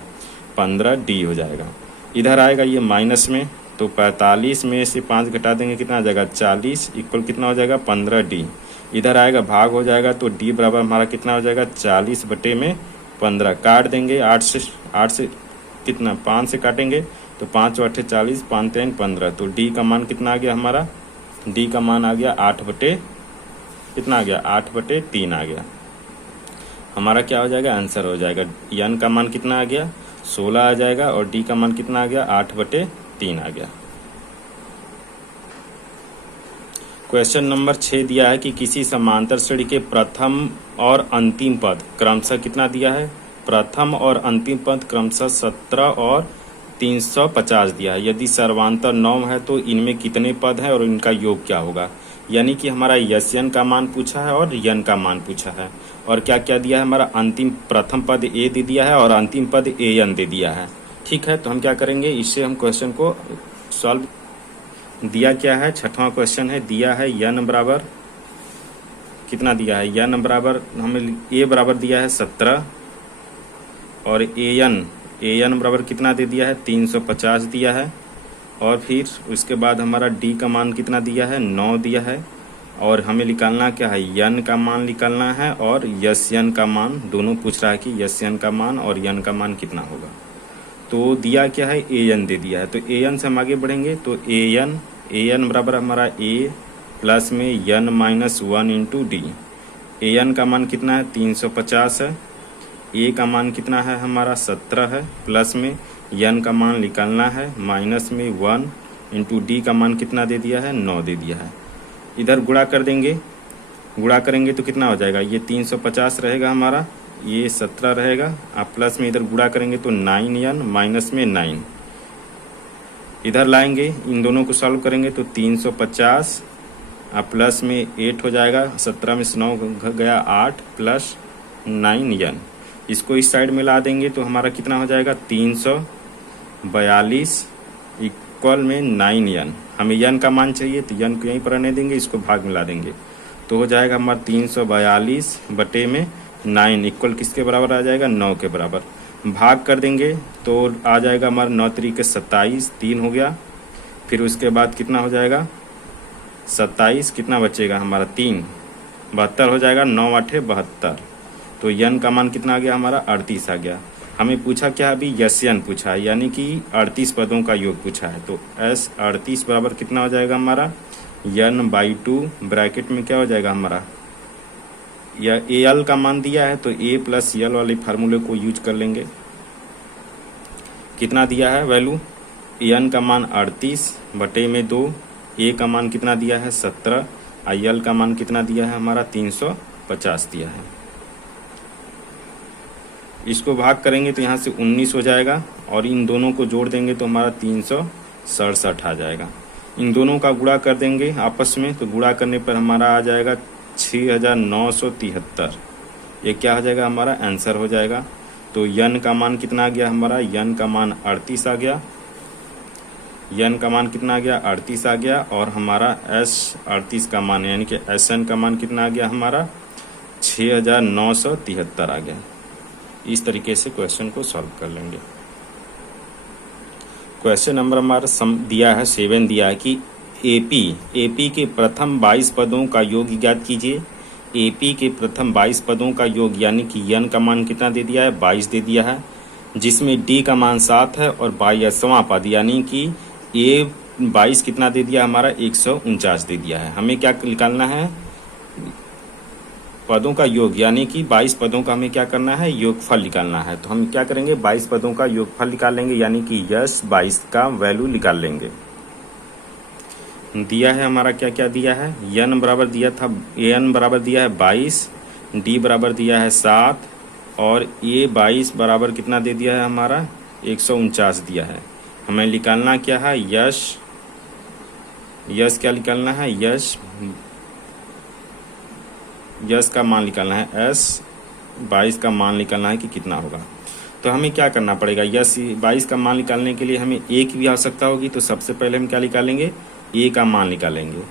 15d हो जाएगा। इधर आएगा ये माइनस में, तो 45 में से 5 घटा देंगे कितना आ जाएगा 40 इक्वल कितना हो जाएगा 15d। इधर आएगा भाग हो जाएगा तो d बराबर हमारा कितना हो जाएगा 40 बटे में 15। काट देंगे 8 से कितना 5 से काटेंगे तो 5 8 40, 5 3 15। तो d का मान कितना आ गया हमारा, d का मान आ गया 8 बटे कितना आ गया 8 बटे 3 आ गया। हमारा क्या हो जाएगा आंसर हो जाएगा। n का मान कितना आ गया 16 आ जाएगा और d का मान कितना आ गया 8 बटे 3 आ गया। क्वेश्चन नंबर 6 दिया है कि किसी समांतर श्रेणी के प्रथम और अंतिम पद क्रमशः कितना दिया है, प्रथम और अंतिम पद क्रमशः 17 और 350 दिया है। यदि सर्वांतर 9 है तो इनमें कितने पद हैं और इनका योग क्या होगा। यानी कि हमारा n का मान पूछा है और n का मान पूछा है, और क्या क्या दिया है हमारा अंतिम प्रथम पद a दे दिया है और अंतिम पद an दे दिया है। ठीक है, तो हम क्या करेंगे, इससे हम क्वेश्चन को सॉल्व। दिया क्या है, छठवां क्वेश्चन है, दिया है n बराबर कितना दिया है, n बराबर हमें a बराबर दिया है 17 और an ए एन बराबर कितना दे दिया है 350 दिया है, और फिर उसके बाद हमारा डी का मान कितना दिया है 9 दिया है, और हमें निकालना क्या है यन का मान निकालना है और यस यन का मान, दोनों पूछ रहा है कि यस यन का मान और यन का मान कितना होगा। तो दिया क्या है ए एन दे दिया है, तो ए एन से हम आगे बढ़ेंगे। तो ए एन बराबर हमारा ए प्लस में N minus 1 into D. A N का मान कितना है 350 है, ए का मान कितना है हमारा 17 है, प्लस में यन का मान निकालना है माइनस में 1 इंटू डी का मान कितना दे दिया है 9 दे दिया है। इधर गुणा कर देंगे, गुणा करेंगे तो कितना हो जाएगा, ये 350 रहेगा हमारा, ये 17 रहेगा, आप प्लस में इधर गुणा करेंगे तो 9n माइनस में 9 इधर लाएंगे, इन दोनों को सॉल्व करेंगे तो 350 आप प्लस में 8 हो जाएगा, 17 में से 9 गया 8 प्लस 9n, इसको इस साइड में ला देंगे तो हमारा कितना हो जाएगा 342 इक्वल में 9n। हमें यन का मान चाहिए तो यन को यहीं पर रहने देंगे, इसको भाग मिला देंगे तो हो जाएगा हमारा 342 बटे में 9 इक्वल किसके बराबर आ जाएगा 9 के बराबर। भाग कर देंगे तो आ जाएगा हमारा 9 तरीके 27, 3 हो गया, फिर उसके बाद कितना हो जाएगा 27, कितना बचेगा हमारा 3, 72 हो जाएगा, 9 8 72। तो यन का मान कितना आ गया हमारा 38 आ गया। हमें पूछा क्या अभी यस यन पूछा है, यानी कि 38 पदों का योग पूछा है। तो एस 38 बराबर कितना हो जाएगा हमारा यन बाई 2 ब्रैकेट में क्या हो जाएगा हमारा, या ए एल का मान दिया है तो ए प्लस एल वाले फार्मूले को यूज कर लेंगे। कितना दिया है वैल्यू, एन का मान 38 बटे में 2, ए का मान कितना दिया है 17, आई एल का मान कितना दिया है हमारा 350 दिया है। इसको भाग करेंगे तो यहाँ से 19 हो जाएगा, और इन दोनों को जोड़ देंगे तो हमारा 367 आ जाएगा। इन दोनों का गुणा कर देंगे आपस में, तो गुणा करने पर हमारा आ जाएगा 6973। ये क्या हो जाएगा हमारा आंसर हो जाएगा। तो यन का मान कितना आ गया हमारा, यन का मान 38 आ गया, यन का मान कितना आ गया 38 आ गया, और हमारा एस 38 का मान यानी कि एस एन का मान कितना आ गया हमारा 6973 आ गया। इस तरीके से क्वेश्चन को सॉल्व कर लेंगे। क्वेश्चन नंबर हमारा दिया है 7 दिया है कि एपी के प्रथम 22 पदों का योग ज्ञात कीजिए। एपी के प्रथम 22 पदों का योग यानी कि यन का मान कितना दे दिया है 22 दे दिया है, जिसमें डी का मान 7 है और 22वां पद यानी कि ए 22 कितना दे दिया हमारा 149 दे दिया है। हमें क्या निकालना है पदों का योग, यानी कि 22 पदों का हमें क्या करना है योगफल निकालना है। तो हम क्या करेंगे 22 पदों का योगफल निकाल लेंगे, यानी कि यस 22 का वैल्यू निकाल लेंगे। दिया है हमारा क्या क्या दिया है, यन बराबर दिया था, एन बराबर दिया है 22, डी बराबर दिया है 7, और ए 22 बराबर कितना दे दिया है हमारा 149 दिया है। हमें निकालना क्या है यस क्या निकालना है यस का मान निकालना है, एस 22 का मान निकालना है कि कितना होगा। तो हमें क्या करना पड़ेगा, यस 22 का मान निकालने के लिए हमें ए की भी आवश्यकता होगी। तो सबसे पहले हम क्या निकालेंगे ए का मान निकालेंगे,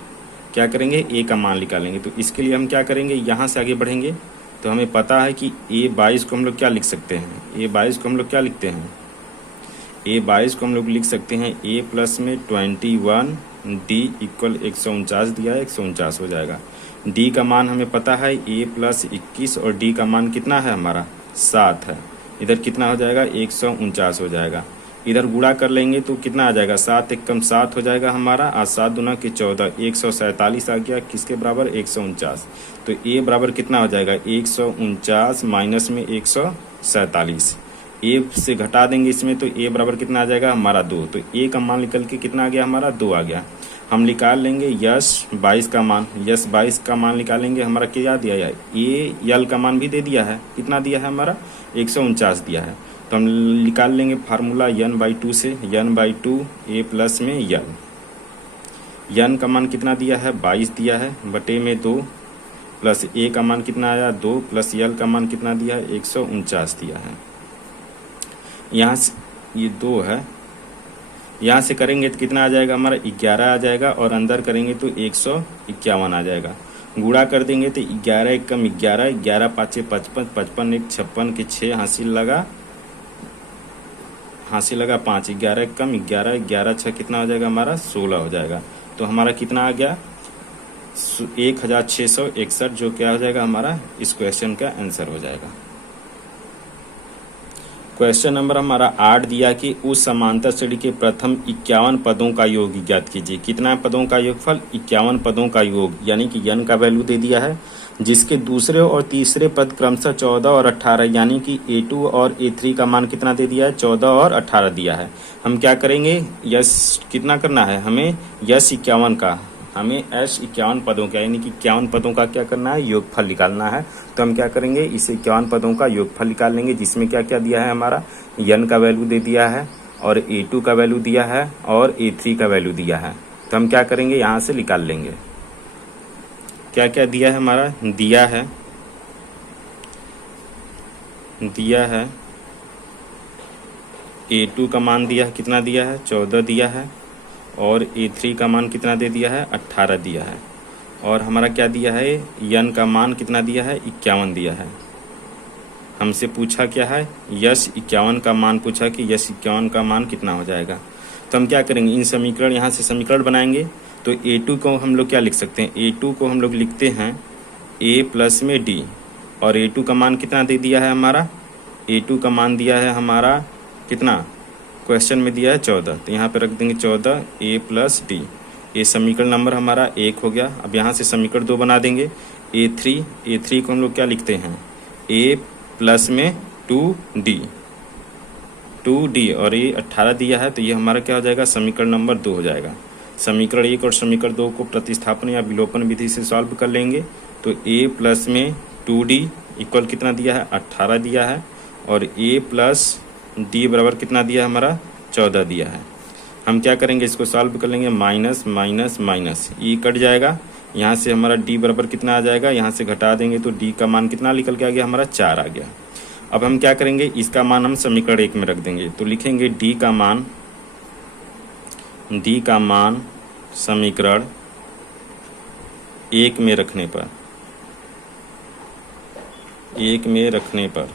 क्या करेंगे ए का मान निकालेंगे। तो इसके लिए हम क्या करेंगे यहाँ से आगे बढ़ेंगे। तो हमें पता है कि ए 22 को हम लोग क्या लिख सकते हैं, ए 22 को हम लोग क्या लिखते हैं, ए 22 को हम लोग लिख सकते हैं ए प्लस में 21 डी इक्वल 149 दिया है 149 हो जाएगा। डी का मान हमें पता है ए प्लस 21 और डी का मान कितना है हमारा 7 है, इधर कितना हो जाएगा 149 हो जाएगा। इधर गुणा कर लेंगे तो कितना आ जाएगा 7 एक कम 7 हो जाएगा हमारा, आज 7 दूना के 14 147 आ गया, किसके बराबर 149। तो ए बराबर कितना हो जाएगा 149 माइनस में 147, ए से घटा देंगे इसमें तो ए बराबर कितना आ जाएगा हमारा 2। तो ए का मान निकल के कितना आ गया हमारा 2 आ गया। हम निकाल लेंगे यस 22 का मान, यस 22 का मान निकालेंगे, हमारा क्या दिया है ए यल का मान भी दे दिया है, कितना दिया है हमारा 149 दिया है। तो हम निकाल लेंगे फार्मूला यन बाई 2 से, यन बाई 2 ए प्लस में यल, यन का मान कितना दिया है 22 दिया है बटे में 2 प्लस ए का मान कितना आया 2 प्लस यल का मान कितना दिया है 149 दिया है। यहाँ से ये 2 है, यहाँ से करेंगे तो कितना आ जाएगा हमारा 11 आ जाएगा, और अंदर करेंगे तो 151 आ जाएगा। गुणा कर देंगे तो 11 एक कम 11, 11 5 55, 55 एक 56 के 6 हासिल लगा हासिल लगा 5, 11 कम 11, 11 6 कितना हो जाएगा हमारा 16 हो जाएगा। तो हमारा कितना आ गया 1661, जो क्या हो जाएगा हमारा इस क्वेश्चन का आंसर हो जाएगा। क्वेश्चन नंबर हमारा 8 दिया कि उस समांतर श्रेणी के प्रथम 51 पदों का योग ज्ञात कीजिए। कितना है पदों का योगफल 51 पदों का योग, यानी कि n का वैल्यू दे दिया है, जिसके दूसरे और तीसरे पद क्रमशः 14 और 18, यानी कि A2 और A3 का मान कितना दे दिया है 14 और 18 दिया है। हम क्या करेंगे यस कितना करना है हमें यस 51 का, हमें एस 51 पदों का यानी कि 51 पदों का क्या करना है योगफल निकालना है। तो हम क्या करेंगे इस 51 पदों का योगफल निकाल लेंगे, जिसमें क्या क्या दिया है हमारा n का वैल्यू दे दिया है और A2 का वैल्यू दिया है और A3 का वैल्यू दिया है। तो हम क्या करेंगे यहाँ से निकाल लेंगे। क्या क्या दिया है हमारा दिया है A2 का मान दिया है कितना दिया है 14 दिया है और A3 का मान कितना दे दिया है 18 दिया है और हमारा क्या दिया है n का मान कितना दिया है 51 दिया है। हमसे पूछा क्या है यस 51 का मान पूछा कि यस 51 का मान कितना हो जाएगा। तो हम क्या करेंगे इन समीकरण यहाँ से समीकरण बनाएंगे। तो A2 को हम लोग क्या लिख सकते हैं A2 को हम लोग लिखते हैं A प्लस में D और A2 का मान कितना दे दिया है हमारा A2 का मान दिया है हमारा कितना क्वेश्चन में दिया है 14, तो यहाँ पे रख देंगे 14 A प्लस D। ये समीकरण नंबर हमारा 1 हो गया। अब यहाँ से समीकरण 2 बना देंगे A3 को हम लोग क्या लिखते हैं A प्लस में 2D और ये 18 दिया है, तो ये हमारा क्या हो जाएगा समीकरण नंबर 2 हो जाएगा। समीकरण 1 और समीकरण 2 को प्रतिस्थापन या विलोपन विधि से सॉल्व कर लेंगे। तो A प्लस में 2D इक्वल कितना दिया है 18 दिया है और A प्लस D बराबर कितना दिया है हमारा 14 दिया है। हम क्या करेंगे इसको सॉल्व कर लेंगे माइनस माइनस माइनस ई कट जाएगा, यहाँ से हमारा D बराबर कितना आ जाएगा, यहाँ से घटा देंगे तो D का मान कितना निकल के आ गया हमारा 4 आ गया। अब हम क्या करेंगे इसका मान हम समीकरण 1 में रख देंगे। तो लिखेंगे D का मान समीकरण 1 में रखने पर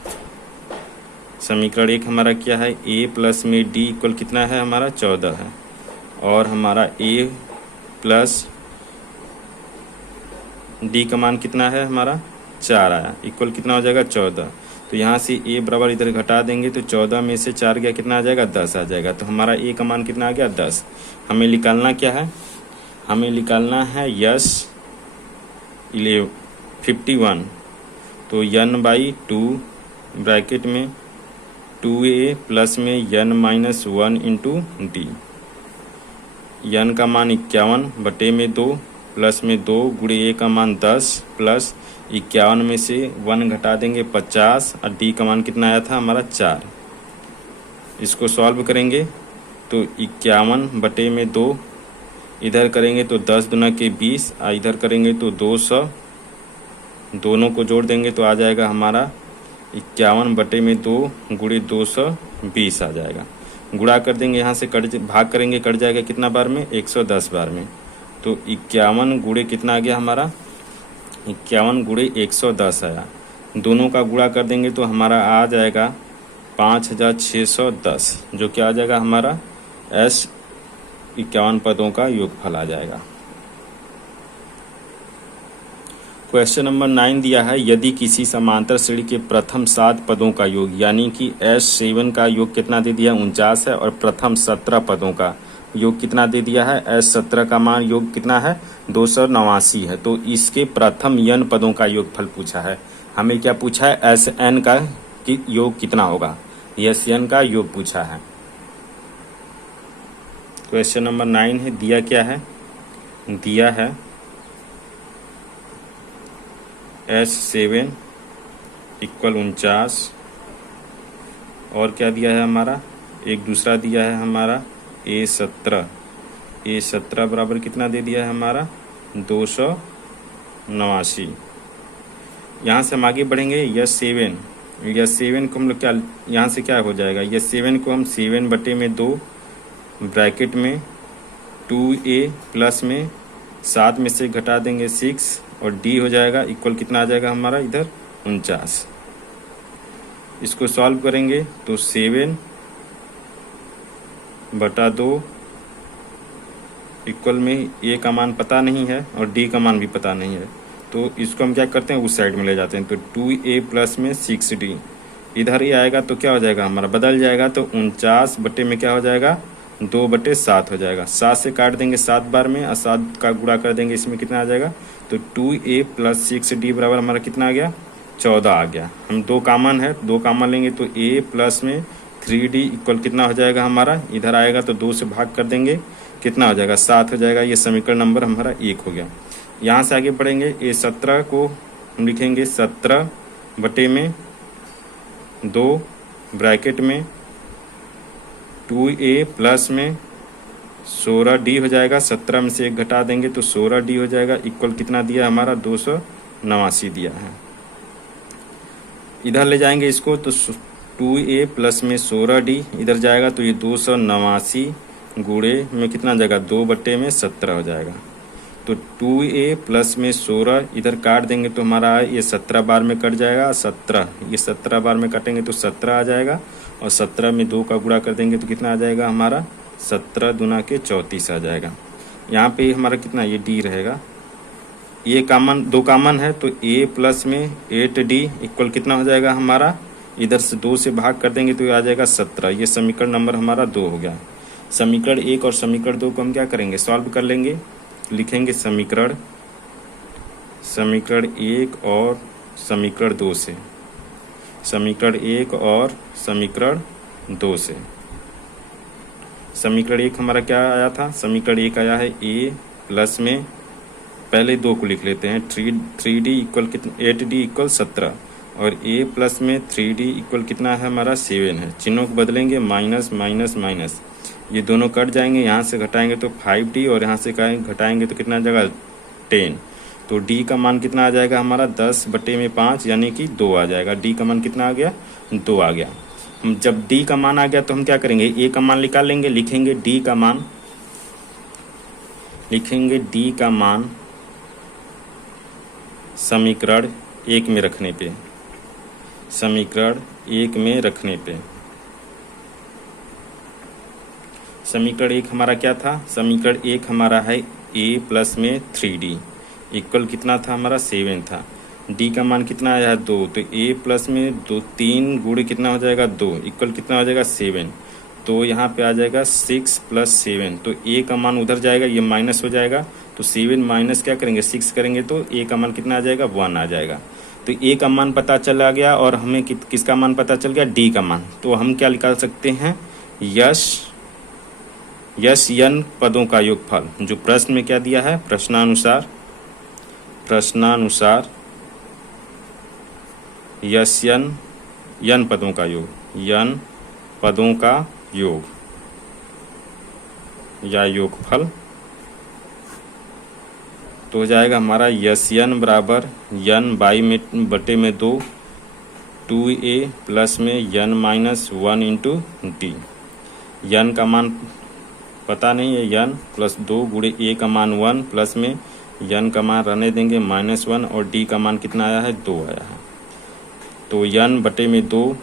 समीकरण 1 हमारा क्या है A प्लस में D इक्वल कितना है हमारा 14 है और हमारा A प्लस D का मान कितना है हमारा 4 आया इक्वल कितना हो जाएगा 14। तो यहाँ से A बराबर इधर घटा देंगे तो 14 में से 4 गया कितना आ जाएगा 10 आ जाएगा। तो हमारा A का मान कितना आ गया 10। हमें निकालना क्या है हमें निकालना है यस 51। तो n/2 ब्रैकेट में 2A प्लस में n minus 1 into D. n का मान 51 बटे में 2 प्लस में 2 गुणे A का मान 10 प्लस 51 में से 1 घटा देंगे 50 और D का मान कितना आया था हमारा 4। इसको सॉल्व करेंगे तो 51 बटे में 2 इधर करेंगे तो 10 दूना के 20 और इधर करेंगे तो 200, दोनों को जोड़ देंगे तो आ जाएगा हमारा 51 बटे में 2 गुणे 220 आ जाएगा। गुणा कर देंगे यहाँ से भाग करेंगे कट जाएगा कितना बार में 110 बार में। तो 51 गुणे कितना आ गया हमारा 51 गुणे 110 आया। दोनों का गुणा कर देंगे तो हमारा आ जाएगा 5610, जो क्या आ जाएगा हमारा S 51 पदों का योगफल आ जाएगा। क्वेश्चन नंबर 9 दिया है यदि किसी समांतर श्रेणी के प्रथम 7 पदों का योग यानी कि S7 का योग कितना दे दिया 49 है और प्रथम 17 पदों का योग कितना दे दिया है S17 का मान योग कितना है 289 है। तो इसके प्रथम n पदों का योगफल पूछा है। हमें क्या पूछा है Sn का योग कितना होगा, Sn का योग पूछा है। क्वेश्चन नंबर 9 है दिया क्या है दिया है S7 इक्वल 49 और क्या दिया है हमारा एक दूसरा दिया है हमारा A17 बराबर कितना दे दिया है हमारा 289। यहाँ से हम आगे बढ़ेंगे S7 को हम लोग क्या यहाँ से क्या हो जाएगा S7 को हम 7 बटे में 2 ब्रैकेट में 2A प्लस में 7 में से घटा देंगे 6 और D हो जाएगा इक्वल कितना आ जाएगा हमारा इधर 49। इसको सॉल्व करेंगे तो 7 बटा 2 इक्वल में ए का मान पता नहीं है और डी का मान भी पता नहीं है, तो इसको हम क्या करते हैं, उस साइड में ले जाते हैं। तो 2a प्लस में 6d, इधर ही आएगा तो क्या हो जाएगा हमारा, बदल जाएगा। तो 49 बटे में क्या हो जाएगा, 2/7 हो जाएगा। 7 से काट देंगे 7 बार में और 7 का गुणा कर देंगे, इसमें कितना आ जाएगा। तो 2a प्लस 6d बराबर हमारा कितना आ गया, 14 आ गया। हम 2 कॉमन है, 2 कॉमन लेंगे तो a प्लस में 3d इक्वल कितना हो जाएगा हमारा, इधर आएगा तो 2 से भाग कर देंगे, कितना हो जाएगा, 7 हो जाएगा। ये समीकरण नंबर हमारा 1 हो गया। यहाँ से आगे बढ़ेंगे, ये 17 को हम लिखेंगे 17 बटे में 2 ब्रैकेट में 2a प्लस में 16d हो जाएगा। 17 में से 1 घटा देंगे तो 16d हो जाएगा, इक्वल कितना दिया हमारा, 289 दिया है। इधर ले जाएंगे इसको तो 2a प्लस में 16d इधर जाएगा तो ये 289 गुणे में कितना जाएगा, 2/17 हो जाएगा। तो 2a प्लस में 16 इधर काट देंगे तो हमारा ये 17 बार में कट जाएगा, 17 ये 17 बार में काटेंगे तो 17 आ जाएगा और 17 में 2 का गुणा कर देंगे तो कितना आ जाएगा हमारा, 17 दूना के 34 आ जाएगा। यहाँ पे हमारा कितना, ये d रहेगा, ये कॉमन 2 कॉमन है तो a प्लस में 8d इक्वल कितना हो जाएगा हमारा, इधर से 2 से भाग कर देंगे तो ये आ जाएगा 17। ये समीकरण नंबर हमारा 2 हो गया। समीकरण 1 और समीकरण 2 को हम क्या करेंगे, सॉल्व कर लेंगे। लिखेंगे समीकरण 1 और समीकरण 2 से, समीकरण 1 और समीकरण 2 से। समीकरण 1 हमारा क्या आया था, समीकरण 1 आया है a प्लस में, पहले 2 को लिख लेते हैं, 3d इक्वल कितना, 8d इक्वल 17 और a प्लस में 3d इक्वल कितना है हमारा, 7 है। चिन्हों को बदलेंगे, माइनस माइनस माइनस, ये दोनों कट जाएंगे, यहाँ से घटाएंगे तो 5d और यहाँ से घटाएंगे तो कितना आ जाएगा, 10। तो d का मान कितना आ जाएगा हमारा, 10/5 यानी कि 2 आ जाएगा। d का मान कितना आ गया, 2 आ गया। हम जब d का मान आ गया तो हम क्या करेंगे, a का मान निकाल लेंगे। लिखेंगे d का मान, लिखेंगे d का मान समीकरण 1 में रखने पे, समीकरण 1 में रखने पे। समीकरण 1 हमारा क्या था, समीकरण 1 हमारा है a प्लस में 3d इक्वल कितना था हमारा, 7 था। d का मान कितना आया है, 2, तो a प्लस में 3 गुणे कितना हो जाएगा, 2 इक्वल कितना हो जाएगा, 7। तो यहाँ पे आ जाएगा 6 + 7, तो a का मान उधर जाएगा, ये माइनस हो जाएगा, तो 7 माइनस क्या करेंगे, 6 करेंगे तो a का मान कितना आ जाएगा, 1 आ जाएगा। तो a का मान पता चला गया और हमें किसका मान पता चल गया, d का मान। तो हम क्या निकाल सकते हैं, यश n पदों का योगफल, जो प्रश्न में क्या दिया है, प्रश्नानुसार यश n पदों का योग, n पदों का योग या योगफल, तो हो जाएगा हमारा यश n बराबर n बाई में बटे में 2, 2a प्लस में n minus 1 into d। n का मान पता नहीं है, n प्लस 2 गुणे a का मान 1 प्लस में n का मान रहने देंगे -1 और d का मान कितना आया है, 2 आया है। तो n बटे में 2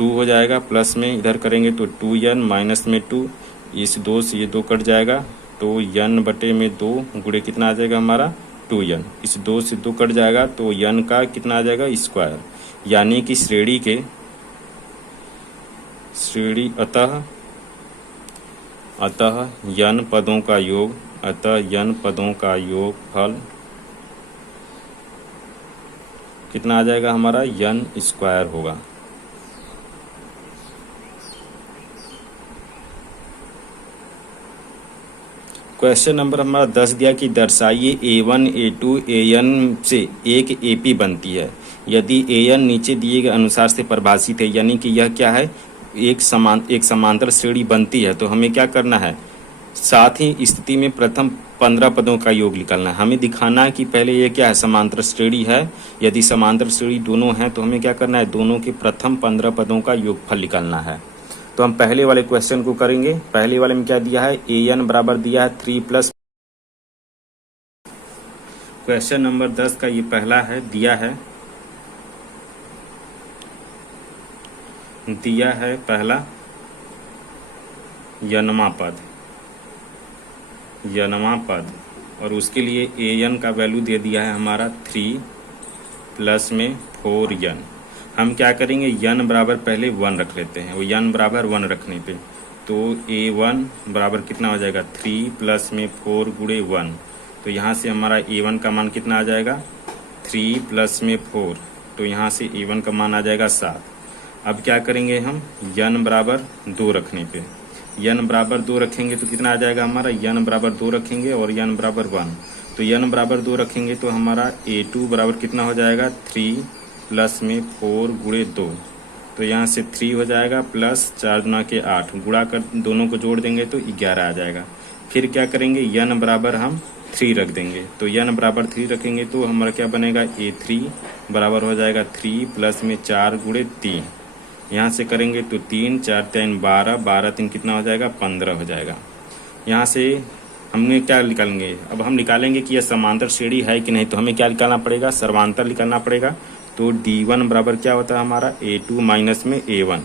हो जाएगा, प्लस में इधर करेंगे तो 2n माइनस में 2, इस 2 से ये 2 कट जाएगा, तो n बटे में 2 गुणे कितना आ जाएगा हमारा, 2n, इस 2 से 2 कट जाएगा तो n का कितना आ जाएगा, स्क्वायर, यानी कि श्रेणी अतः n पदों का योग, अतः n पदों का योगफल कितना आ जाएगा हमारा, n स्क्वायर होगा। क्वेश्चन नंबर हमारा 10 दिया कि दर्शाइए a1 a2 an से एक ap बनती है यदि an नीचे दिए गए अनुसार से परिभाषित है, यानी कि यह क्या है, एक समांतर श्रेणी बनती है। तो हमें क्या करना है, साथ ही स्थिति में प्रथम 15 पदों का योग निकालना है। हमें दिखाना है कि पहले ये क्या है, समांतर श्रेणी है। यदि समांतर श्रेणी दोनों हैं तो हमें क्या करना है, दोनों के प्रथम 15 पदों का योगफल निकालना है। तो हम पहले वाले क्वेश्चन को करेंगे। पहले वाले में क्या दिया है, an बराबर दिया है 3+। क्वेश्चन नंबर 10 का ये पहला है, दिया है पहला यनवा पद और उसके लिए an का वैल्यू दे दिया है हमारा 3 प्लस में 4n। हम क्या करेंगे, n बराबर पहले 1 रख लेते हैं। वो n बराबर 1 रखने पे तो a1 बराबर कितना हो जाएगा 3 प्लस में 4 गुणे 1। तो यहाँ से हमारा a1 का मान कितना आ जाएगा 3 प्लस में 4, तो यहाँ से a1 का मान आ जाएगा 7। अब क्या करेंगे हम, n बराबर 2 रखने पे n बराबर 2 रखेंगे तो कितना आ जाएगा हमारा, n बराबर 2 रखेंगे और n बराबर 1, तो n बराबर 2 रखेंगे तो हमारा a2 बराबर कितना हो जाएगा 3 प्लस में 4 गुणे 2। तो यहाँ से 3 हो जाएगा प्लस 4 गुना के 8, गुणा कर दोनों को जोड़ देंगे तो 11 आ जाएगा। फिर क्या करेंगे, n बराबर हम 3 रख देंगे। तो n बराबर 3 रखेंगे तो हमारा क्या बनेगा, a3 बराबर हो जाएगा 3 प्लस में 4 गुणे 3। यहाँ से करेंगे तो 3 4 3 12, 12 3 कितना हो जाएगा 15 हो जाएगा। यहाँ से हमने क्या निकालेंगे, अब हम निकालेंगे कि यह समांतर श्रेणी है कि नहीं। तो हमें क्या निकालना पड़ेगा, सर्वांतर निकालना पड़ेगा। तो d1 बराबर क्या होता है हमारा a2 माइनस में a1।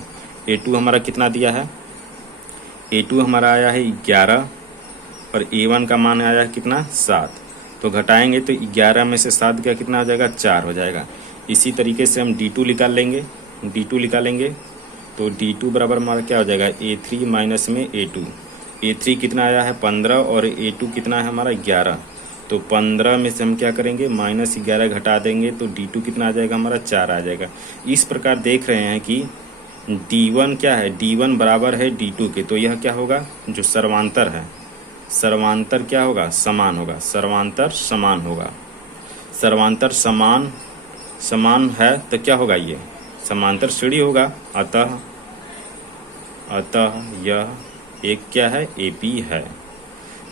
a2 हमारा कितना दिया है, a2 हमारा आया है 11 और a1 का मान आया है कितना 7। तो घटाएंगे तो 11 में से 7 गया कितना हो जाएगा 4 हो जाएगा। इसी तरीके से हम d2 निकालेंगे तो d2 बराबर हमारा क्या हो जाएगा a3 माइनस में a2। a3 कितना आया है 15 और a2 कितना है हमारा 11। तो 15 में से हम क्या करेंगे माइनस 11 घटा देंगे तो d2 कितना आ जाएगा हमारा 4 आ जाएगा। इस प्रकार देख रहे हैं कि d1 क्या है, d1 बराबर है d2 के। तो यह क्या होगा, जो सर्वांतर है, सर्वांतर क्या होगा, समान होगा। सर्वांतर समान होगा। सर्वांतर समान है तो क्या होगा, ये समांतर श्रेणी होगा। अतः यह एक क्या है, AP है।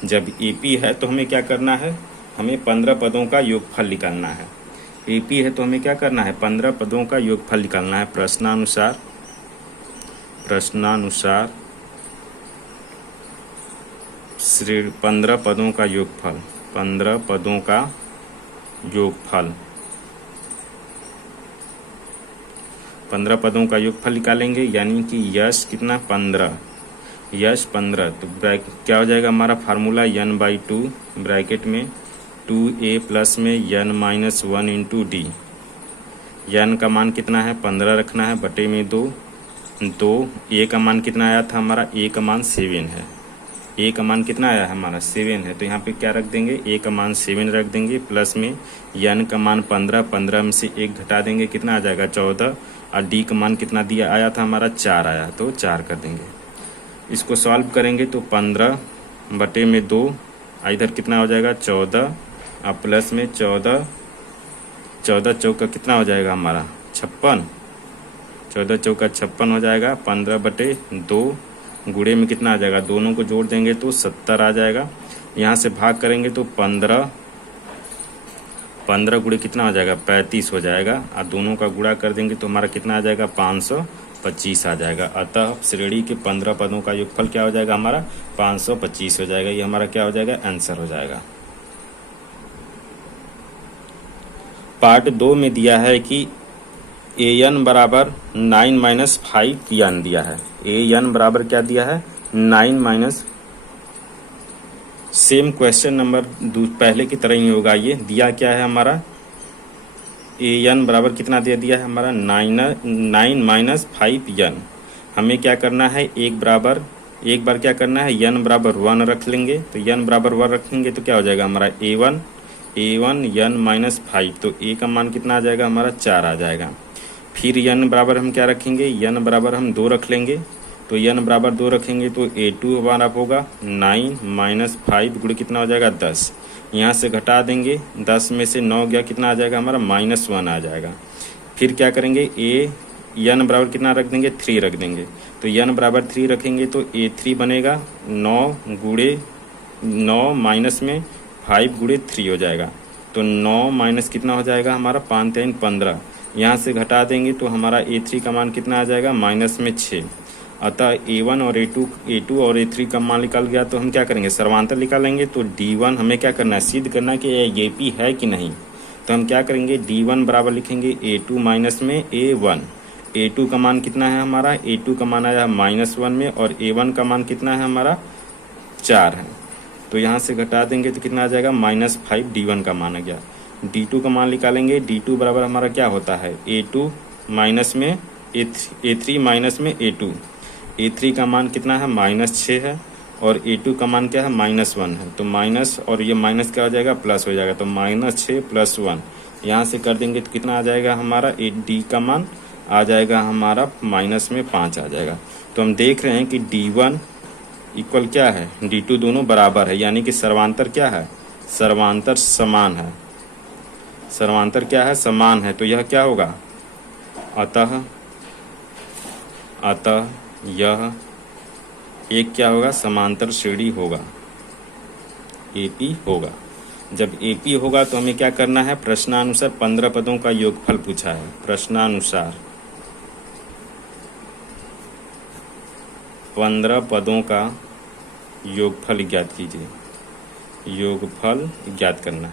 जब AP है तो हमें क्या करना है, हमें 15 पदों का योगफल निकालना है। AP है तो हमें क्या करना है, 15 पदों का योगफल निकालना है। प्रश्नानुसार 15 पदों का योगफल, 15 पदों का योगफल, 15 पदों का योगफल निकालेंगे। यानी कि यश कितना 15, यश 15। तो क्या हो जाएगा हमारा फार्मूला n/2 ब्रैकेट में 2a प्लस में n minus 1 into D. n का मान कितना है 15 रखना है, बटे में 2। a का मान कितना आया था हमारा, a का मान 7 है। a का मान कितना आया है हमारा 7 है। तो यहाँ पे क्या रख देंगे, a का मान 7 रख देंगे, प्लस में n का मान 15, 15 में से 1 घटा देंगे कितना आ जाएगा 14, और d का मान कितना दिया आया था हमारा 4 आया, तो 4 कर देंगे। इसको सॉल्व करेंगे तो 15 बटे में 2, इधर कितना हो जाएगा 14, और प्लस में 14 चौका कितना हो जाएगा हमारा 56, 14 चौका 56 हो जाएगा। 15 बटे 2 गुणे में कितना आ जाएगा, दोनों को जोड़ देंगे तो 70 आ जाएगा। यहाँ से भाग करेंगे तो 15 गुणे कितना हो जाएगा 35 हो जाएगा, और दोनों का गुणा कर देंगे तो हमारा कितना आ जाएगा 525 आ जाएगा। अतः श्रेणी के 15 पदों का योगफल क्या हो जाएगा हमारा 525 हो जाएगा। ये हमारा क्या हो जाएगा, आंसर हो जाएगा। पार्ट 2 में दिया है कि an बराबर 9 माइनस 5n दिया है। an बराबर क्या दिया है 9 माइनस, सेम क्वेश्चन नंबर पहले की तरह ही होगा। ये दिया क्या है हमारा, an बराबर कितना दे दिया है हमारा 9 माइनस 5n। हमें क्या करना है, एक बार क्या करना है n बराबर 1 रख लेंगे। तो n बराबर 1 रखेंगे तो क्या हो जाएगा हमारा a1 n माइनस 5। तो a का मान कितना आ जाएगा हमारा 4 आ जाएगा। फिर n बराबर हम क्या रखेंगे, n बराबर हम 2 रख लेंगे। तो n बराबर 2 रखेंगे तो a2 हमारा होगा 9 माइनस 5 गुणे कितना हो जाएगा 10। यहाँ से घटा देंगे, 10 में से 9 गया कितना आ जाएगा हमारा -1 आ जाएगा। फिर क्या करेंगे, n बराबर कितना रख देंगे 3 रख देंगे। तो n बराबर 3 रखेंगे तो a3 बनेगा 9 माइनस में 5 गुणे 3 हो जाएगा। तो 9 माइनस कितना हो जाएगा हमारा 5 3 15। यहाँ से घटा देंगे तो हमारा a3 का मान कितना आ जाएगा -6। अतः a1 और a2 और a3 का मान निकल गया। तो हम क्या करेंगे, सर्वांतर निकालेंगे। तो d1 हमें क्या करना है, सिद्ध करना है कि ये AP है कि नहीं। तो हम क्या करेंगे, d1 बराबर लिखेंगे a2 माइनस में a1। A2 का मान कितना है हमारा, A2 का मान आया -1 में, और A1 का मान कितना है हमारा 4 है। तो यहाँ से घटा देंगे तो कितना आ जाएगा, -5 D1 का मान आ गया। D2 का मान निकालेंगे, D2 बराबर हमारा क्या होता है, A2 माइनस में A3 माइनस में A2। A3 का मान कितना है, -6 है, और A2 का मान क्या है, -1 है। तो माइनस और ये माइनस क्या हो जाएगा, प्लस हो जाएगा। तो -6 + 1 यहाँ से कर देंगे तो कितना आ जाएगा हमारा, D का मान आ जाएगा हमारा -5 आ जाएगा। तो हम देख रहे हैं कि D1 इक्वल क्या है, D2 दोनों बराबर है, यानी कि सर्वांतर क्या है, सर्वांतर समान है। सर्वांतर क्या है, समान है। तो यह क्या होगा, अतः यह एक क्या होगा, समांतर श्रेणी होगा, AP होगा। जब AP होगा तो हमें क्या करना है, प्रश्नानुसार 15 पदों का योगफल पूछा है। प्रश्नानुसार 15 पदों का योगफल ज्ञात कीजिए। योगफल ज्ञात करना है।